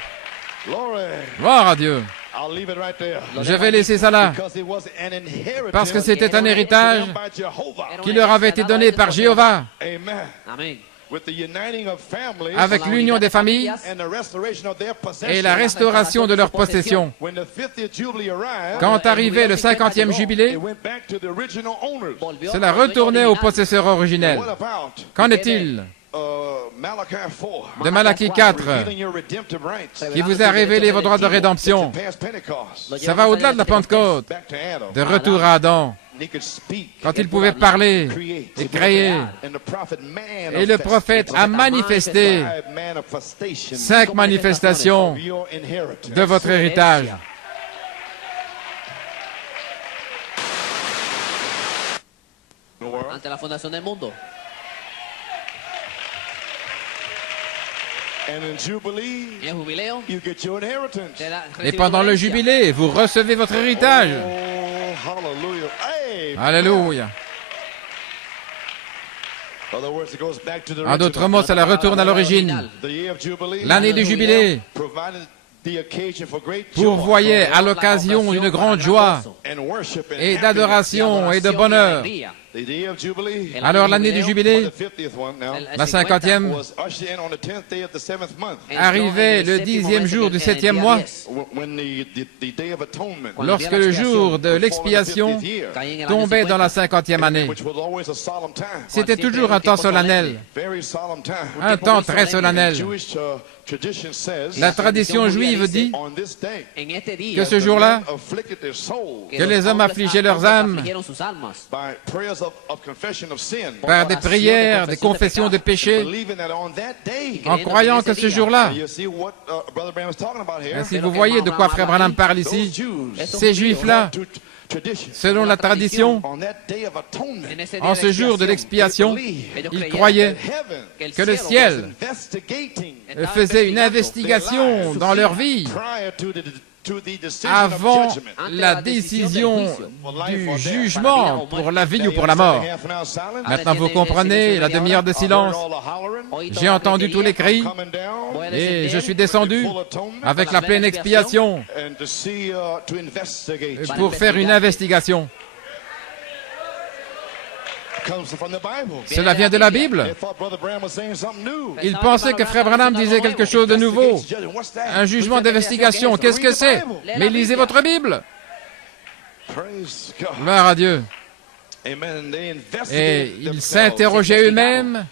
Glory. Gloire à Dieu. I'll leave it right there. Je vais laisser ça là, Because it was an inheritance parce que c'était un héritage by Jehovah. qui leur avait été donné par Jéhovah, Amen. Amen. With the uniting of families avec l'union des familles and the restoration of their possessions. et la restauration de leurs possessions. When the 50th jubilee arrived, Quand arrivait le 50e jubilé, it went back to the original owners. cela retournait au possesseur originel. What about Qu'en est-il Malachi 4? de Malachie 4, Revealing your redemptive rights. qui vous a révélé vos droits de rédemption? Past Pentecost. Ça va au-delà de la Pentecôte, Back to Adam. de retour à Adam, And he could speak. quand il pouvait parler et créer. And the prophet Et le prophète a manifesté 5 manifestations de votre héritage. Ante la fundación del mundo. And in Jubilee, En el jubileo, you get your inheritance. Et pendant le jubilé, vous recevez votre héritage. Oh, hallelujah. Hey. Alléluia. In other words, it goes back to the En d'autres mots, cela retourne à l'origine. The year of Jubilee L'année du jubilé provided the occasion for great pourvoyait à l'occasion d'une grande joie and worship and et d'adoration et de bonheur. The year of Jubilee, Alors l'année du jubilé, the 50th one now, la 50e, was ushered in on the 10th day of the 7th month. arrivait le 10e jour du 7e mois, When the day of atonement, lorsque le jour de l'expiation tombait dans la 50e année. which was always a solemn time, C'était toujours un temps solennel, very solemn time. un temps très solennel. Jewish tradition says La tradition juive dit on this day que ce jour-là, afflicted their souls que les hommes affligeaient leurs âmes by prayers of confession of sin, par des prières, des confessions de péché, believing that on that day, en croyant que ce jour-là, you see what Brother Branham is talking about here, ainsi vous voyez de quoi Frère Branham parle those ici, Jews, ces Juifs-là, tradition, selon la tradition, on that day of atonement, en ce jour de l'expiation, ils croyaient heaven que le ciel investigating faisait une investigation dans leur vie prior to avant la décision du jugement pour la vie ou pour la mort. Maintenant, vous comprenez la demi-heure de silence. J'ai entendu tous les cris et je suis descendu avec la pleine expiation pour faire une investigation. Cela vient de la Bible. Il pensait que Frère Branham disait quelque chose de nouveau. Un jugement d'investigation, qu'est-ce que c'est? Mais lisez votre Bible. Gloire à Dieu. Et ils s'interrogeaient eux-mêmes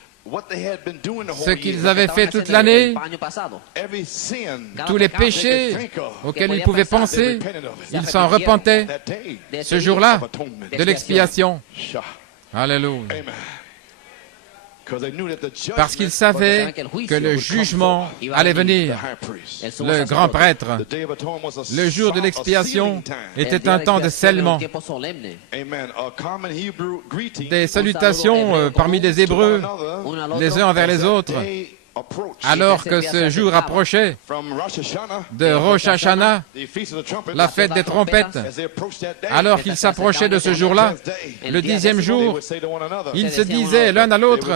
ce qu'ils avaient fait toute l'année, tous les péchés auxquels ils pouvaient penser, ils s'en repentaient ce jour-là de l'expiation. Alléluia. Parce qu'ils savaient que le jugement allait venir. Le grand prêtre, le jour de l'expiation, était un temps de scellement. Des salutations parmi les Hébreux, les uns envers les autres, alors que ce jour approchait de Rosh Hashanah, la fête des trompettes. Alors qu'ils s'approchaient de ce jour-là, le 10e jour, ils se disaient l'un à l'autre,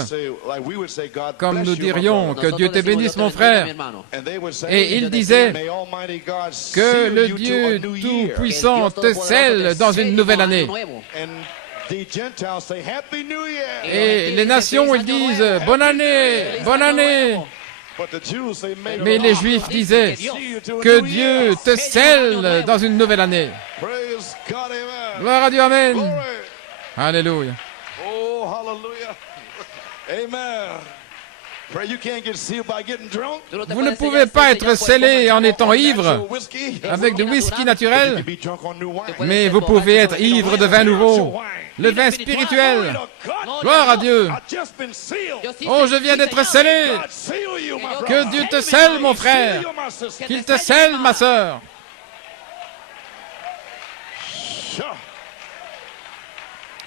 comme nous dirions, que Dieu te bénisse mon frère. Et ils disaient que le Dieu Tout-Puissant te scelle dans une nouvelle année. Et les nations, ils disent « Bonne année, bonne année !» Mais les Juifs disaient « Que Dieu te scelle dans une nouvelle année !» Gloire à Dieu, Amen. Alléluia. Oh, hallelujah. Amen. Vous ne pouvez pas être scellé en étant ivre avec du whisky naturel, mais vous pouvez être ivre de vin nouveau, le vin spirituel. Gloire à Dieu. Oh, je viens d'être scellé. Que Dieu te scelle, mon frère. Qu'il te scelle, ma sœur.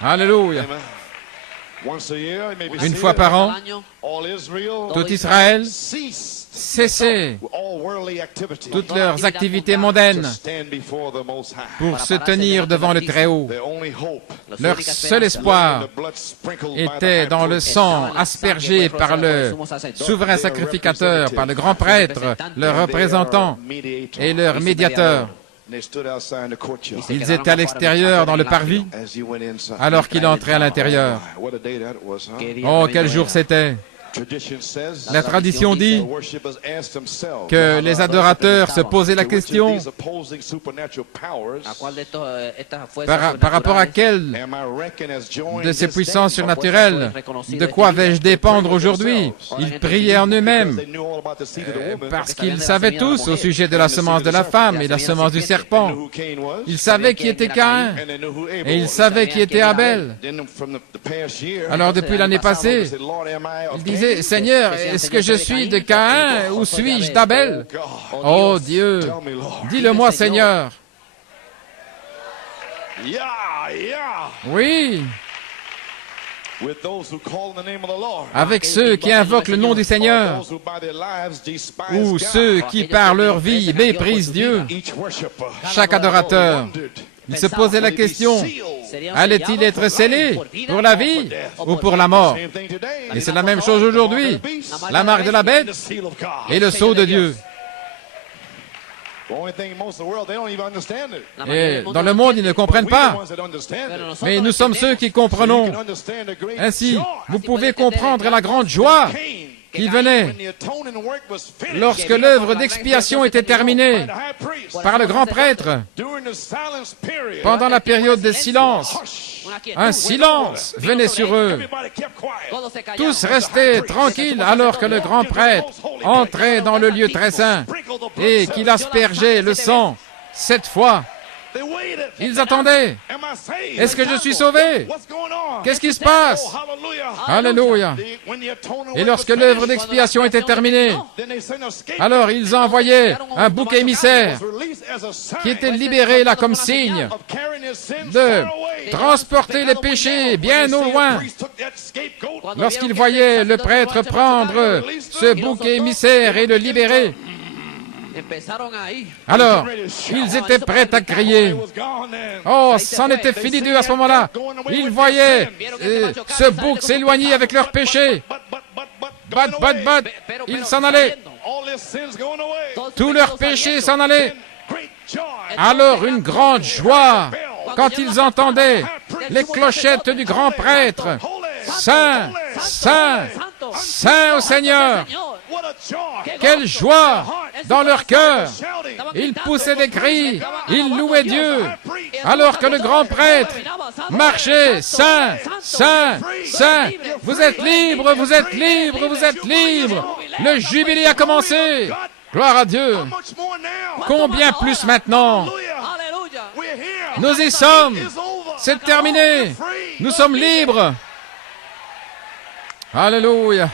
Alléluia. Une fois par an, tout Israël cessait toutes leurs activités mondaines pour se tenir devant le Très-Haut. Leur seul espoir était dans le sang aspergé par le souverain sacrificateur, par le grand prêtre, leur représentant et leur médiateur. Ils étaient à l'extérieur dans le parvis alors qu'il entrait à l'intérieur. Oh, quel jour c'était! La tradition dit que les adorateurs se posaient la question par rapport à quelle de ces puissances surnaturelles, de quoi vais-je dépendre aujourd'hui? Ils priaient en eux-mêmes parce qu'ils savaient tous au sujet de la semence de la femme et la semence du serpent. Ils savaient qui était Caïn et ils savaient qui était Abel. Alors depuis l'année passée, ils disaient, Seigneur, est-ce que je suis de Caïn ou suis-je d'Abel? Oh Dieu, dis-le-moi, Seigneur. Oui. Avec ceux qui invoquent le nom du Seigneur, ou ceux qui par leur vie méprisent Dieu, chaque adorateur, il se posait la question, allait-il être scellé pour la vie ou pour la mort? Et c'est la même chose aujourd'hui, la marque de la bête et le sceau de Dieu. Et dans le monde, ils ne comprennent pas. Mais nous sommes ceux qui comprenons. Ainsi, vous pouvez comprendre la grande joie qui venait lorsque l'œuvre d'expiation était terminée par le grand prêtre. Pendant la période de silence, un silence venait sur eux. Tous restaient tranquilles alors que le grand prêtre entrait dans le lieu très saint et qu'il aspergeait le sang 7 fois. Ils attendaient. Est-ce que je suis sauvé? Qu'est-ce qui se passe? Alléluia. Et lorsque l'œuvre d'expiation était terminée, alors ils envoyaient un bouc émissaire qui était libéré là comme signe de transporter les péchés bien au loin. Lorsqu'ils voyaient le prêtre prendre ce bouc émissaire et le libérer, Alors, ils étaient prêts à crier. Oh, c'en était fini d'eux à ce moment-là. Ils voyaient ce bouc s'éloigner avec leurs péchés. Bat, ils s'en allaient. Tous leurs péchés s'en allaient. Alors une grande joie quand ils entendaient les clochettes du grand prêtre. Saint, Saint, Saint au Seigneur. Quelle joie dans leur cœur. Ils poussaient des cris, ils louaient Dieu, alors que le grand prêtre marchait. Saint, Saint, Saint. Vous êtes libres, vous êtes libres, vous êtes libres. Le jubilé a commencé. Gloire à Dieu. Combien plus maintenant? Nous y sommes. C'est terminé. Nous sommes libres. Alléluia.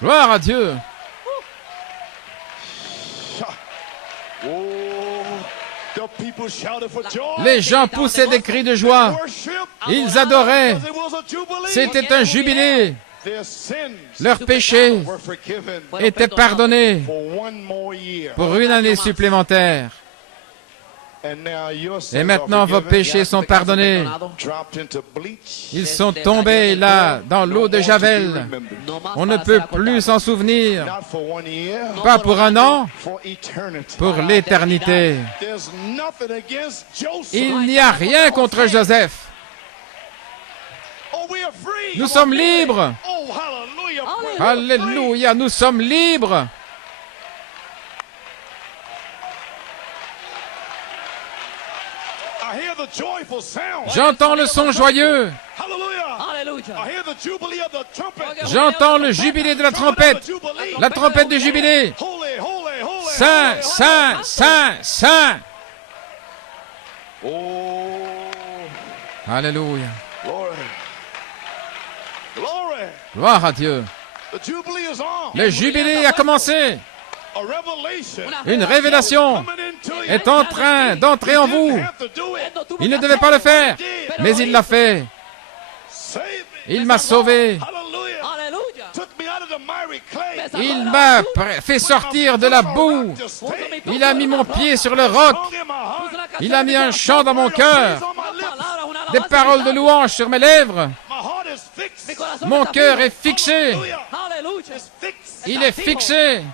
Gloire à Dieu. Les gens poussaient des cris de joie. Ils adoraient. C'était un jubilé. Leurs péchés étaient pardonnés pour une année supplémentaire. Et maintenant, vos péchés sont pardonnés. Ils sont tombés là, dans l'eau de Javel. On ne peut plus s'en souvenir. Pas pour un an, pour l'éternité. Il n'y a rien contre Joseph. Nous sommes libres. Alléluia, nous sommes libres. J'entends le son joyeux. J'entends le jubilé de la trompette du jubilé. Saint, Saint, Saint, Saint. Alléluia. Gloire à Dieu. Le jubilé a commencé. Une révélation est en train d'entrer en vous. Il ne devait pas le faire, mais il l'a fait. Il m'a sauvé. Il m'a fait sortir de la boue. Il a mis mon pied sur le roc. Il a mis un chant dans mon cœur. Des paroles de louange sur mes lèvres. Mon cœur est fixé. Il est fixé.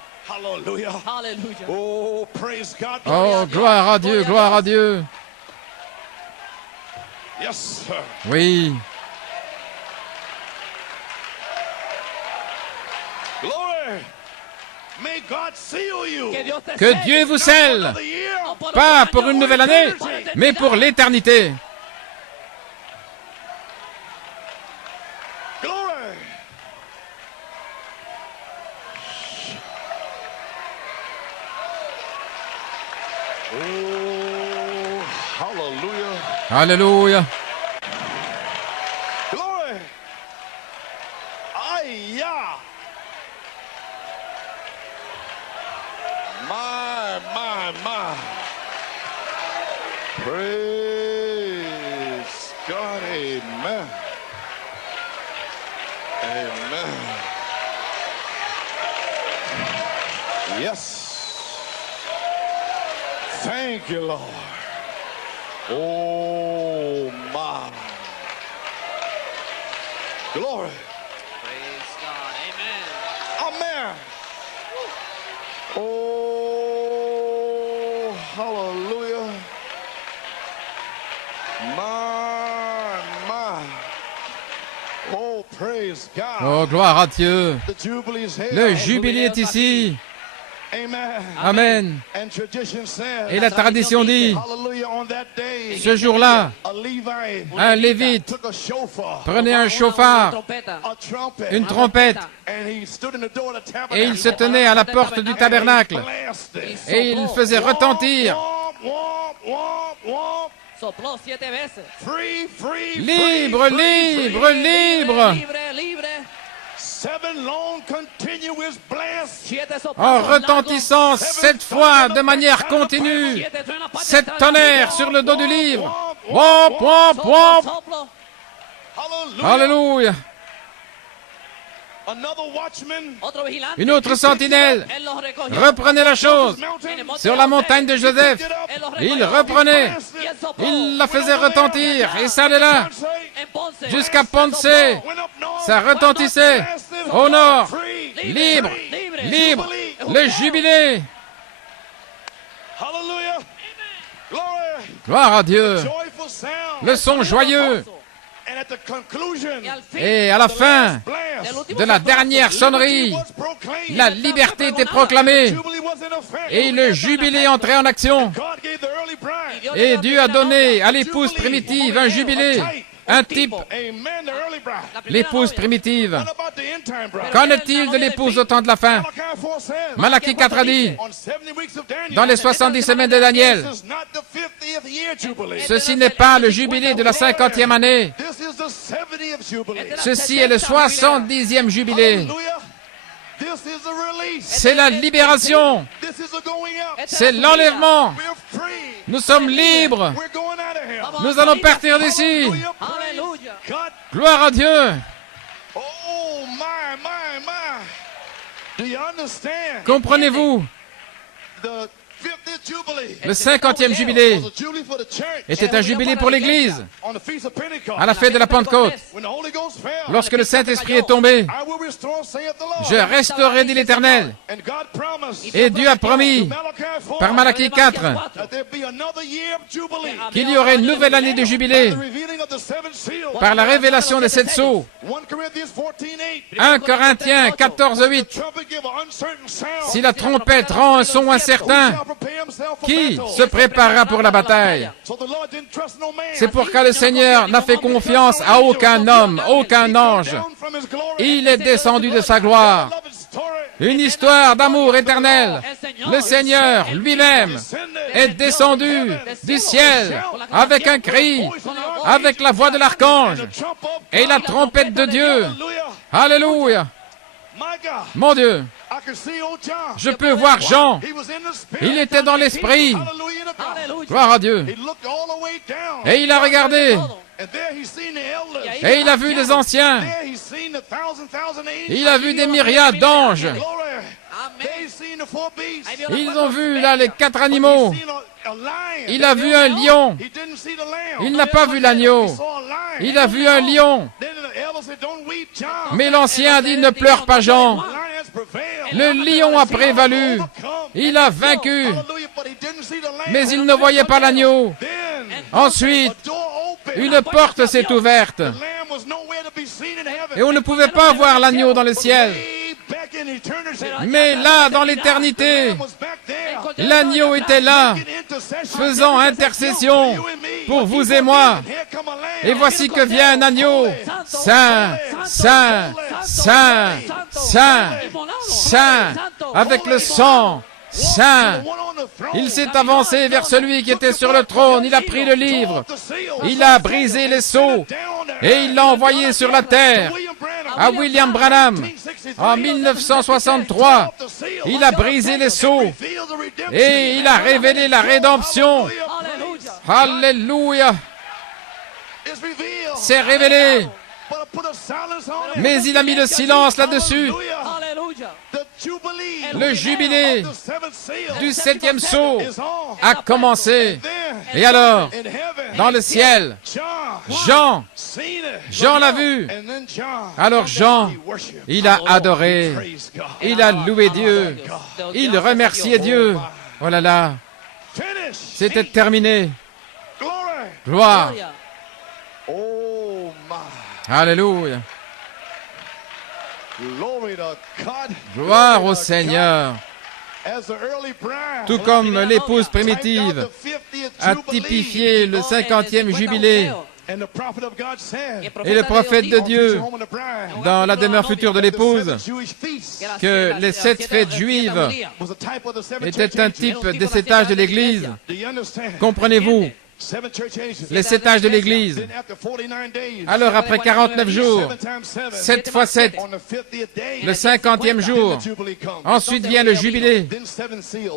Oh, gloire à Dieu, gloire à Dieu. Oui. Que Dieu vous scelle, pas pour une nouvelle année, mais pour l'éternité. Alléluia. My. Praise God. Amen. Amen. Yes. Thank you, Lord. Oh, my. Glory. Praise God. Amen. Amen. Oh, hallelujah. My. Oh, praise God. Oh, gloire à Dieu. The Jubilee's here. Le jubilé est ici. Amen. Et la tradition dit, ce jour-là, un lévite prenait un chauffard, une trompette, et il se tenait à la porte du tabernacle, et il faisait retentir. Libre, libre, libre. En retentissant 7 fois de manière continue, 7 tonnerres sur le dos du livre. Womp, womp, womp. Alléluia. Une autre sentinelle reprenait la chose sur la montagne de Joseph. Il reprenait, il la faisait retentir, et ça allait là, jusqu'à Ponce. Ça retentissait au nord, libre, libre, le jubilé. Gloire à Dieu, le son joyeux. Et à la fin de la dernière sonnerie, la liberté était proclamée et le jubilé entrait en action. Et Dieu a donné à l'épouse primitive un jubilé, un type. L'épouse primitive. Qu'en est-il de l'épouse au temps de la fin? Malachie 4 a dit, dans les 70 semaines de Daniel, ceci n'est pas le jubilé de la 50e année. Ceci est le 70e jubilé. C'est la libération. C'est l'enlèvement. Nous sommes libres. Nous allons partir d'ici. Gloire à Dieu. Comprenez-vous? Le 50e jubilé était un jubilé pour l'Église à la fête de la Pentecôte. Lorsque le Saint-Esprit est tombé, je restaurerai, dit l'Éternel. Et Dieu a promis, par Malachie 4, qu'il y aurait une nouvelle année de jubilé par la révélation des 7 sceaux. 1 Corinthiens 14, 8. Si la trompette rend un son incertain, qui se préparera pour la bataille? C'est pourquoi le Seigneur n'a fait confiance à aucun homme, aucun ange. Il est descendu de sa gloire. Une histoire d'amour éternel. Le Seigneur lui-même est descendu du ciel avec un cri, avec la voix de l'archange et la trompette de Dieu. Alléluia. Mon Dieu, je peux voir Jean. Il était dans l'esprit. Gloire à Dieu. Et il a regardé. Et il a vu les anciens. Il a vu des myriades d'anges. Ils ont vu là les 4 animaux. Il a vu un lion. Il n'a pas vu l'agneau. Il a vu un lion. Mais l'ancien a dit, ne pleure pas, Jean. Le lion a prévalu. Il a vaincu. Mais il ne voyait pas l'agneau. Ensuite, une porte s'est ouverte. Et on ne pouvait pas voir l'agneau dans le ciel. Mais là, dans l'éternité, l'agneau était là, faisant intercession pour vous et moi. Et voici que vient un agneau, saint, saint, saint, saint, saint, avec le sang, saint. Il s'est avancé vers celui qui était sur le trône, il a pris le livre, il a brisé les sceaux, et il l'a envoyé sur la terre. À William Branham, en 1963, il a brisé les sceaux et il a révélé la rédemption. Alléluia. C'est révélé. Mais il a mis le silence là-dessus. Le jubilé du 7e sceau a commencé. Et alors, dans le ciel, Jean l'a vu. Alors Jean, il a adoré. Il a loué Dieu. Il remerciait Dieu. Oh là là, c'était terminé. Gloire. Alléluia. Gloire au Seigneur. Tout comme l'épouse primitive a typifié le 50e jubilé, et le prophète de Dieu, dans la demeure future de l'épouse, que les 7 fêtes juives étaient un type des 7 âges de l'Église. Comprenez-vous? les 7 âges de l'Église. Alors après 49 jours, 7 fois 7, le 50e jour, ensuite vient le jubilé,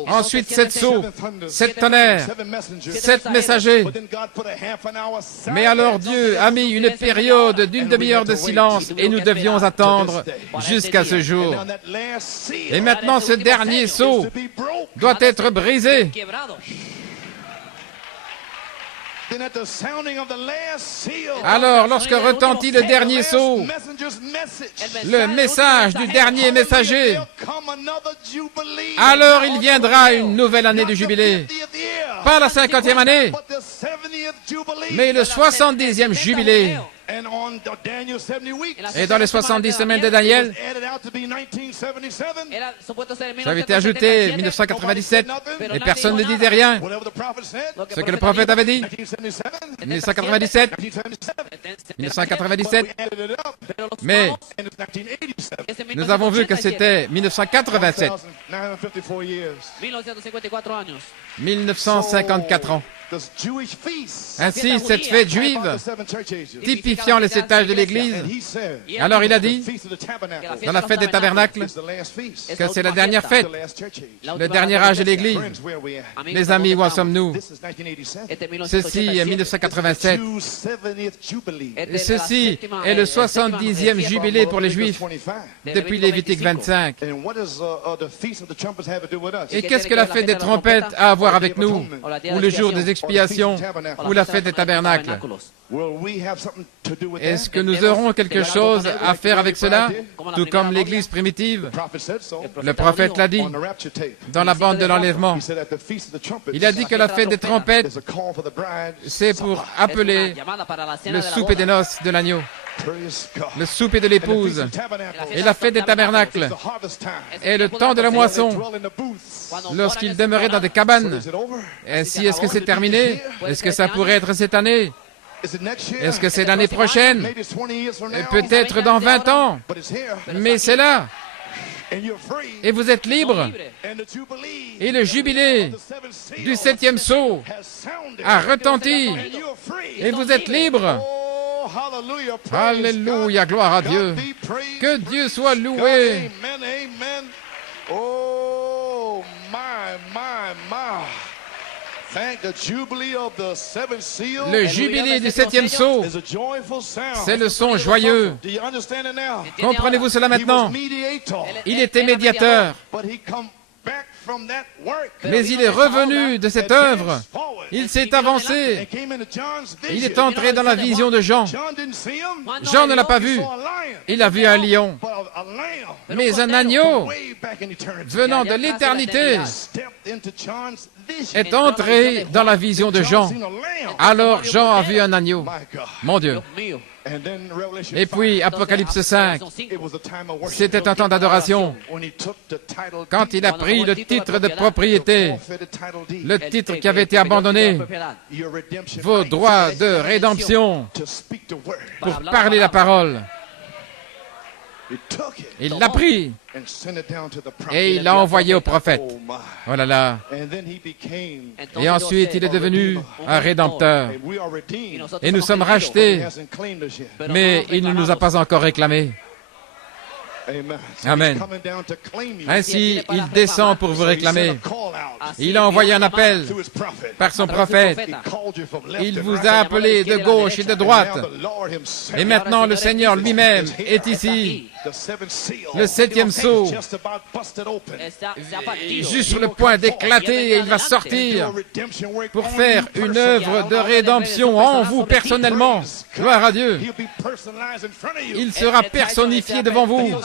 ensuite 7 sceaux, 7 tonnerres, 7 messagers. Mais alors Dieu a mis une période d'une demi-heure de silence et nous devions attendre jusqu'à ce jour. Et maintenant ce dernier sceau doit être brisé. Alors, lorsque retentit le dernier sceau, le message du dernier messager, alors il viendra une nouvelle année de jubilé. Pas la 50e année, mais le 70e jubilé. Et dans les 70 semaines de Daniel, ça avait été ajouté 1997, et personne ne disait rien. Ce que le prophète avait dit, 1997, 1997, mais nous avons vu que c'était 1987, 1954 ans. Ainsi, cette fête juive, typifiant les 7 âges de l'Église, alors il a dit, dans la fête des tabernacles, que c'est la dernière fête, le dernier âge de l'Église. Les amis, où en sommes-nous? Ceci est 1987. Et ceci est le 70e jubilé pour les Juifs, depuis Lévitique 25. Et qu'est-ce que la fête des trompettes a à voir avec nous? Ou le jour des expiations, ou la fête des tabernacles? Est-ce que nous aurons quelque chose à faire avec cela, tout comme l'Église primitive? Le prophète l'a dit dans la bande de l'enlèvement. Il a dit que la fête des trompettes, c'est pour appeler le souper des noces de l'agneau, le souper de l'épouse. Et la fête des tabernacles est le temps de la moisson, lorsqu'il demeurait dans des cabanes. Ainsi, est-ce que c'est terminé? Est-ce que ça pourrait être cette année? Est-ce que c'est l'année prochaine? Peut-être dans 20 ans. Mais c'est là. Et vous êtes libre. Et le jubilé du 7e sceau a retenti. Et vous êtes libre. Alléluia, gloire à Dieu. Que Dieu soit loué. Oh, my. Le jubilé du 7e sceau, c'est le son joyeux. Comprenez-vous cela maintenant? Il était médiateur, mais il est revenu de cette œuvre. Il s'est avancé. Il est entré dans la vision de Jean. Jean ne l'a pas vu. Il a vu un lion. Mais un agneau, venant de l'éternité, est entré dans la vision de Jean. Alors Jean a vu un agneau. Mon Dieu. Et puis, Apocalypse 5, c'était un temps d'adoration. Quand il a pris le titre de propriété, le titre qui avait été abandonné, vos droits de rédemption pour parler la parole. Il l'a pris et il l'a envoyé au prophète. Oh là là. Et ensuite, il est devenu un rédempteur. Et nous sommes rachetés, mais il ne nous a pas encore réclamés. Amen. Ainsi, il descend pour vous réclamer. Il a envoyé un appel par son prophète. Il vous a appelé de gauche et de droite. Et maintenant, le Seigneur lui-même est ici. Le 7e sceau est juste sur le point d'éclater et il va sortir pour faire une œuvre de rédemption en vous personnellement. Gloire à Dieu. Il sera personnifié devant vous.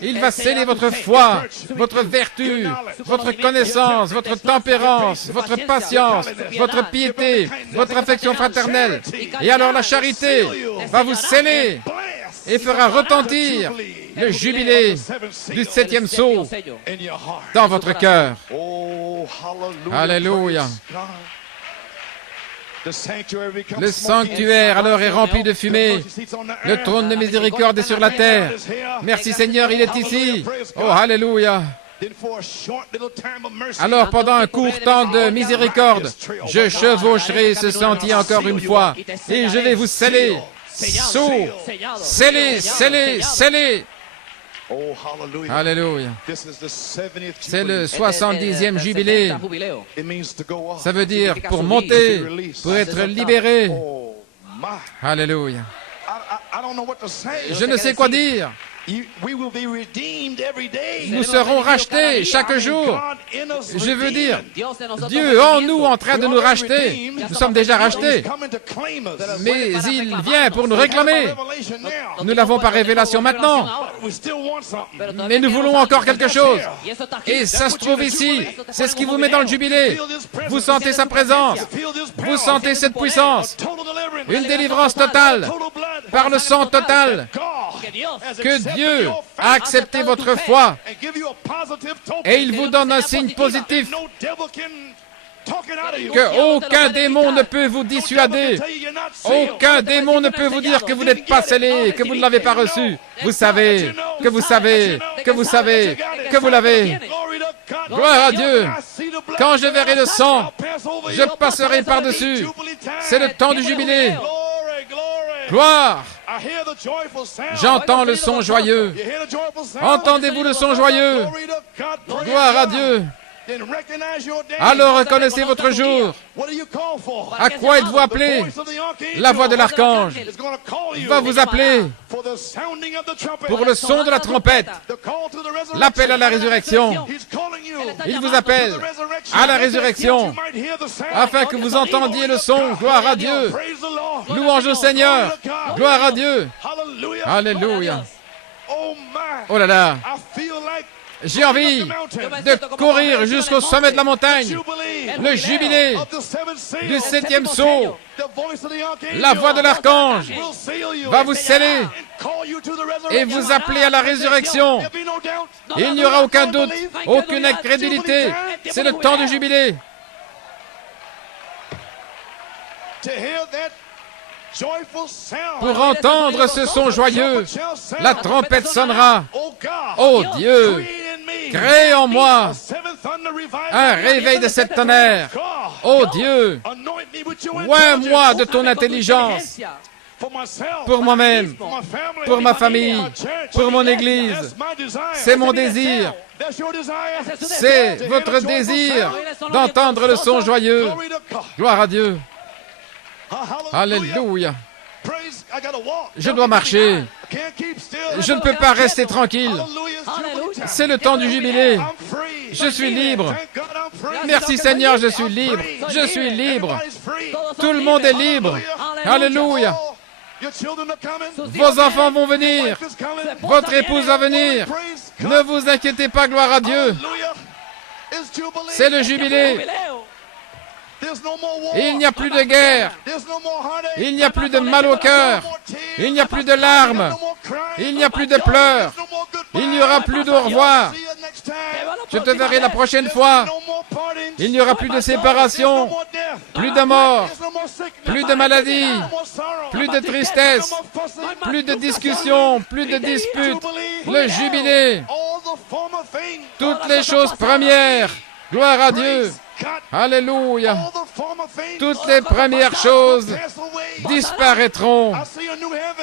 Il va sceller votre foi, votre vertu, votre connaissance, votre tempérance, votre patience, votre piété, votre affection fraternelle. Et alors la charité va vous sceller et fera retentir le jubilé du 7e sceau dans votre cœur. Alléluia. Le sanctuaire alors est rempli de fumée. Le trône de miséricorde est sur la terre. Merci Seigneur, il est ici. Oh, alléluia. Alors pendant un court temps de miséricorde, je chevaucherai ce sentier encore une fois, et je vais vous sceller, sceau, sceller, sceller, sceller. Alléluia. C'est le 70e jubilé. Ça veut dire pour monter, pour être libéré. Alléluia. Je ne sais quoi dire. Nous serons rachetés chaque jour. Je veux dire, Dieu en nous en train de nous racheter. Nous sommes déjà rachetés. Mais il vient pour nous réclamer. Nous l'avons par révélation maintenant. Mais nous voulons encore quelque chose. Et ça se trouve ici. C'est ce qui vous met dans le jubilé. Vous sentez sa présence. Vous sentez cette puissance. Une délivrance totale. Par le sang total. Que Dieu a accepté votre foi et il vous donne un signe positif que aucun démon ne peut vous dissuader. Aucun démon ne peut vous dire que vous n'êtes pas scellé, que vous ne l'avez pas reçu. Vous savez, que vous savez, que vous savez, que vous l'avez. Gloire à Dieu. Quand je verrai le sang, je passerai par-dessus. C'est le temps du jubilé. Gloire. J'entends le son joyeux. Entendez-vous le son joyeux? Gloire à Dieu. Alors reconnaissez votre jour. À quoi êtes-vous appelé? La voix de l'archange va vous appeler pour le son de la trompette. L'appel à la résurrection. Il vous appelle à la résurrection afin que vous entendiez le son. Gloire à Dieu. Louange au Seigneur. Gloire à Dieu. Alléluia. Oh là là. J'ai envie de courir jusqu'au sommet de la montagne. Le jubilé du 7e sceau. La voix de l'archange va vous sceller et vous appeler à la résurrection. Il n'y aura aucun doute, aucune incrédulité. C'est le temps du jubilé. Pour entendre ce son joyeux, la trompette sonnera. Oh Dieu, crée en moi un réveil de cette tonnerre. Oh Dieu, oins-moi de ton intelligence pour moi-même, pour ma famille, pour mon Église. C'est mon désir. C'est votre désir d'entendre le son joyeux. Gloire à Dieu. Alléluia. Je dois marcher. Je ne peux pas rester tranquille. C'est le temps du jubilé. Je suis libre. Merci Seigneur, je suis libre. Je suis libre. Tout le monde est libre. Alléluia. Vos enfants vont venir. Votre épouse va venir. Ne vous inquiétez pas, gloire à Dieu. C'est le jubilé. Il n'y a plus de guerre. Il n'y a plus de mal au cœur. Il n'y a plus de larmes. Il n'y a plus de pleurs. Il n'y aura plus d'au revoir. Je te verrai la prochaine fois. Il n'y aura plus de séparation, plus de mort, plus de maladie, plus de tristesse, plus de discussions, plus de disputes. Le jubilé. Toutes les choses premières. Gloire à Dieu. Alléluia. Toutes les premières choses disparaîtront.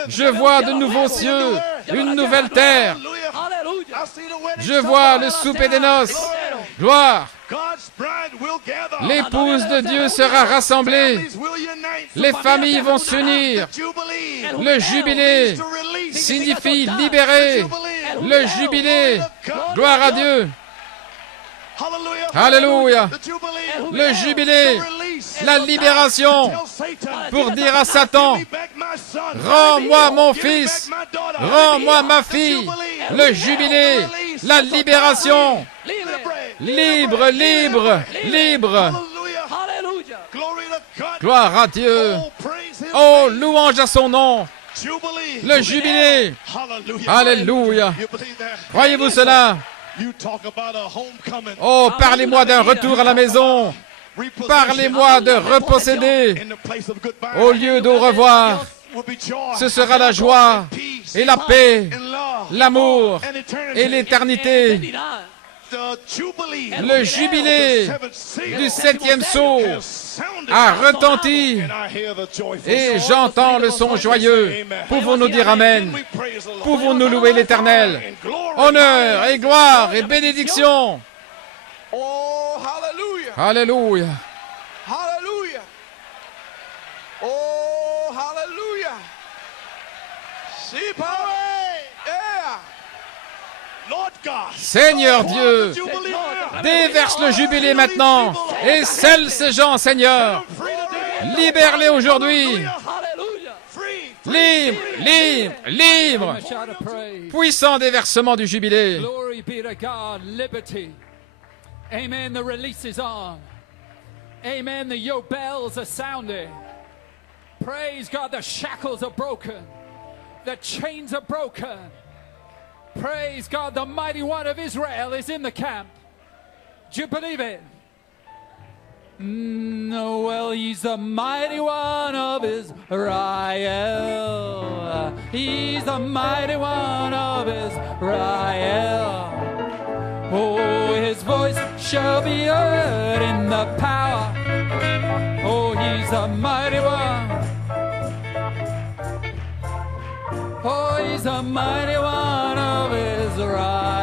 Je vois de nouveaux cieux, une nouvelle terre. Je vois le souper des noces. Gloire. L'épouse de Dieu sera rassemblée. Les familles vont s'unir. Le jubilé signifie libérer. Le jubilé. Gloire à Dieu. Alléluia. Le jubilé, la libération pour dire à Satan, rends-moi mon fils, rends-moi ma fille. Le jubilé, la libération. Libre, libre, libre. Gloire à Dieu. Oh, louange à son nom. Le jubilé. Alléluia. Croyez-vous cela? Oh, parlez-moi d'un retour à la maison. Parlez-moi de reposséder au lieu d'au revoir. Ce sera la joie et la paix, l'amour et l'éternité. Le jubilé du septième sceau a retenti et j'entends le son joyeux. Pouvons-nous dire Amen? Pouvons-nous louer l'Éternel? Honneur et gloire et bénédiction. Oh, hallelujah. Alléluia. Hallelujah. Oh, hallelujah. See power. Yeah. Lord God. Seigneur Dieu, déverse le jubilé maintenant et scelle ces gens, Seigneur. Libère-les aujourd'hui. Libre, libre, libre. Puissant déversement du jubilé. Glory be to God, liberty. Amen, the release is on. Amen, the yoke bells are sounding. Praise God, the shackles are broken. The chains are broken. Praise God, the mighty one of Israel is in the camp. Do you believe it? No, well, he's the mighty one of Israel. He's the mighty one of Israel. Oh, his voice shall be heard in the power. Oh, he's the mighty one. Oh, he's the mighty one of Israel.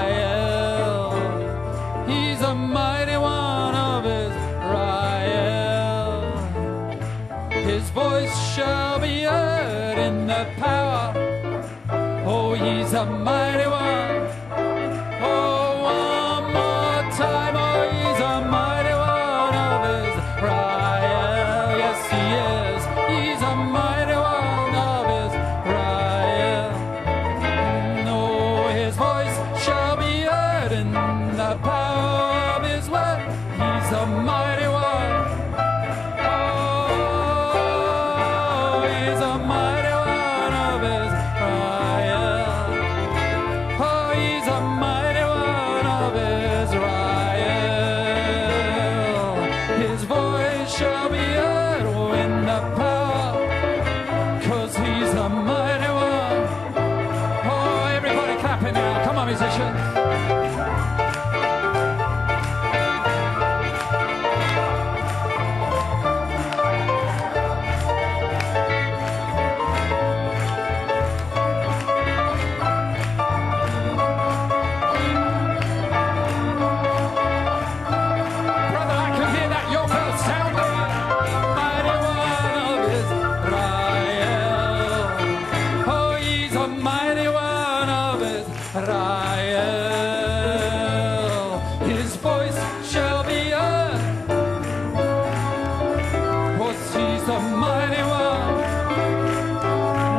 He's the mighty one of Israel. His voice shall be heard in the power. Oh, he's the mighty one. Oh, one more time. Oh, he's the mighty one of Israel. Yes, he is. He's the mighty one of Israel. No, his voice shall be heard in the power of his word. He's the mighty one. Oh, he's the mighty one of Israel. Oh, he's the mighty one of Israel. His voice shall be heard in the power, 'cause he's the mighty one. Oh, everybody clapping now. Come on, musicians. Brother, I can hear that yoke bell sounding. Mighty one of Israel. Oh, he's a mighty one of Israel. His voice shall be heard. 'Cause he's the mighty one.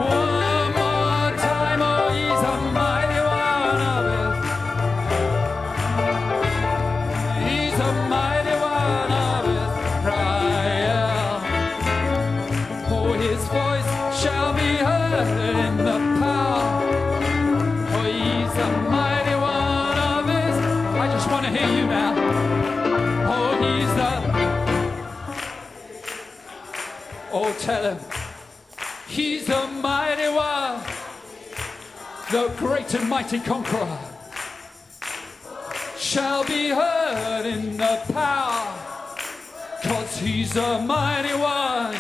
One more time, oh, he's a mighty one of Israel. He's a mighty one of Israel. Oh, his voice shall be heard in the power. Oh, he's a mighty one of Israel. I just want to hear you now. Oh, he's the... Oh, tell him. He's the mighty one. The great and mighty conqueror shall be heard in the power, 'cause he's a mighty one.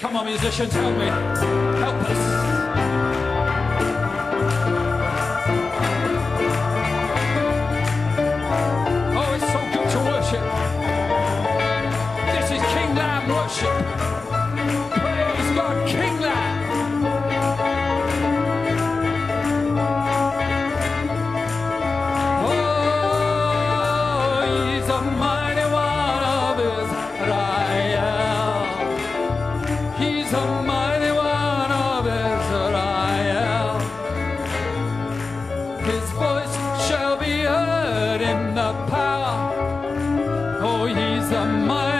Come on, musicians, help me. Help us. Oh, it's so good to worship. This is King Lamb worship. Praise God, King Lamb. Oh, he's a mighty one of Israel. He's a mighty one of Israel. His voice shall be heard in the power. Oh, he's a mighty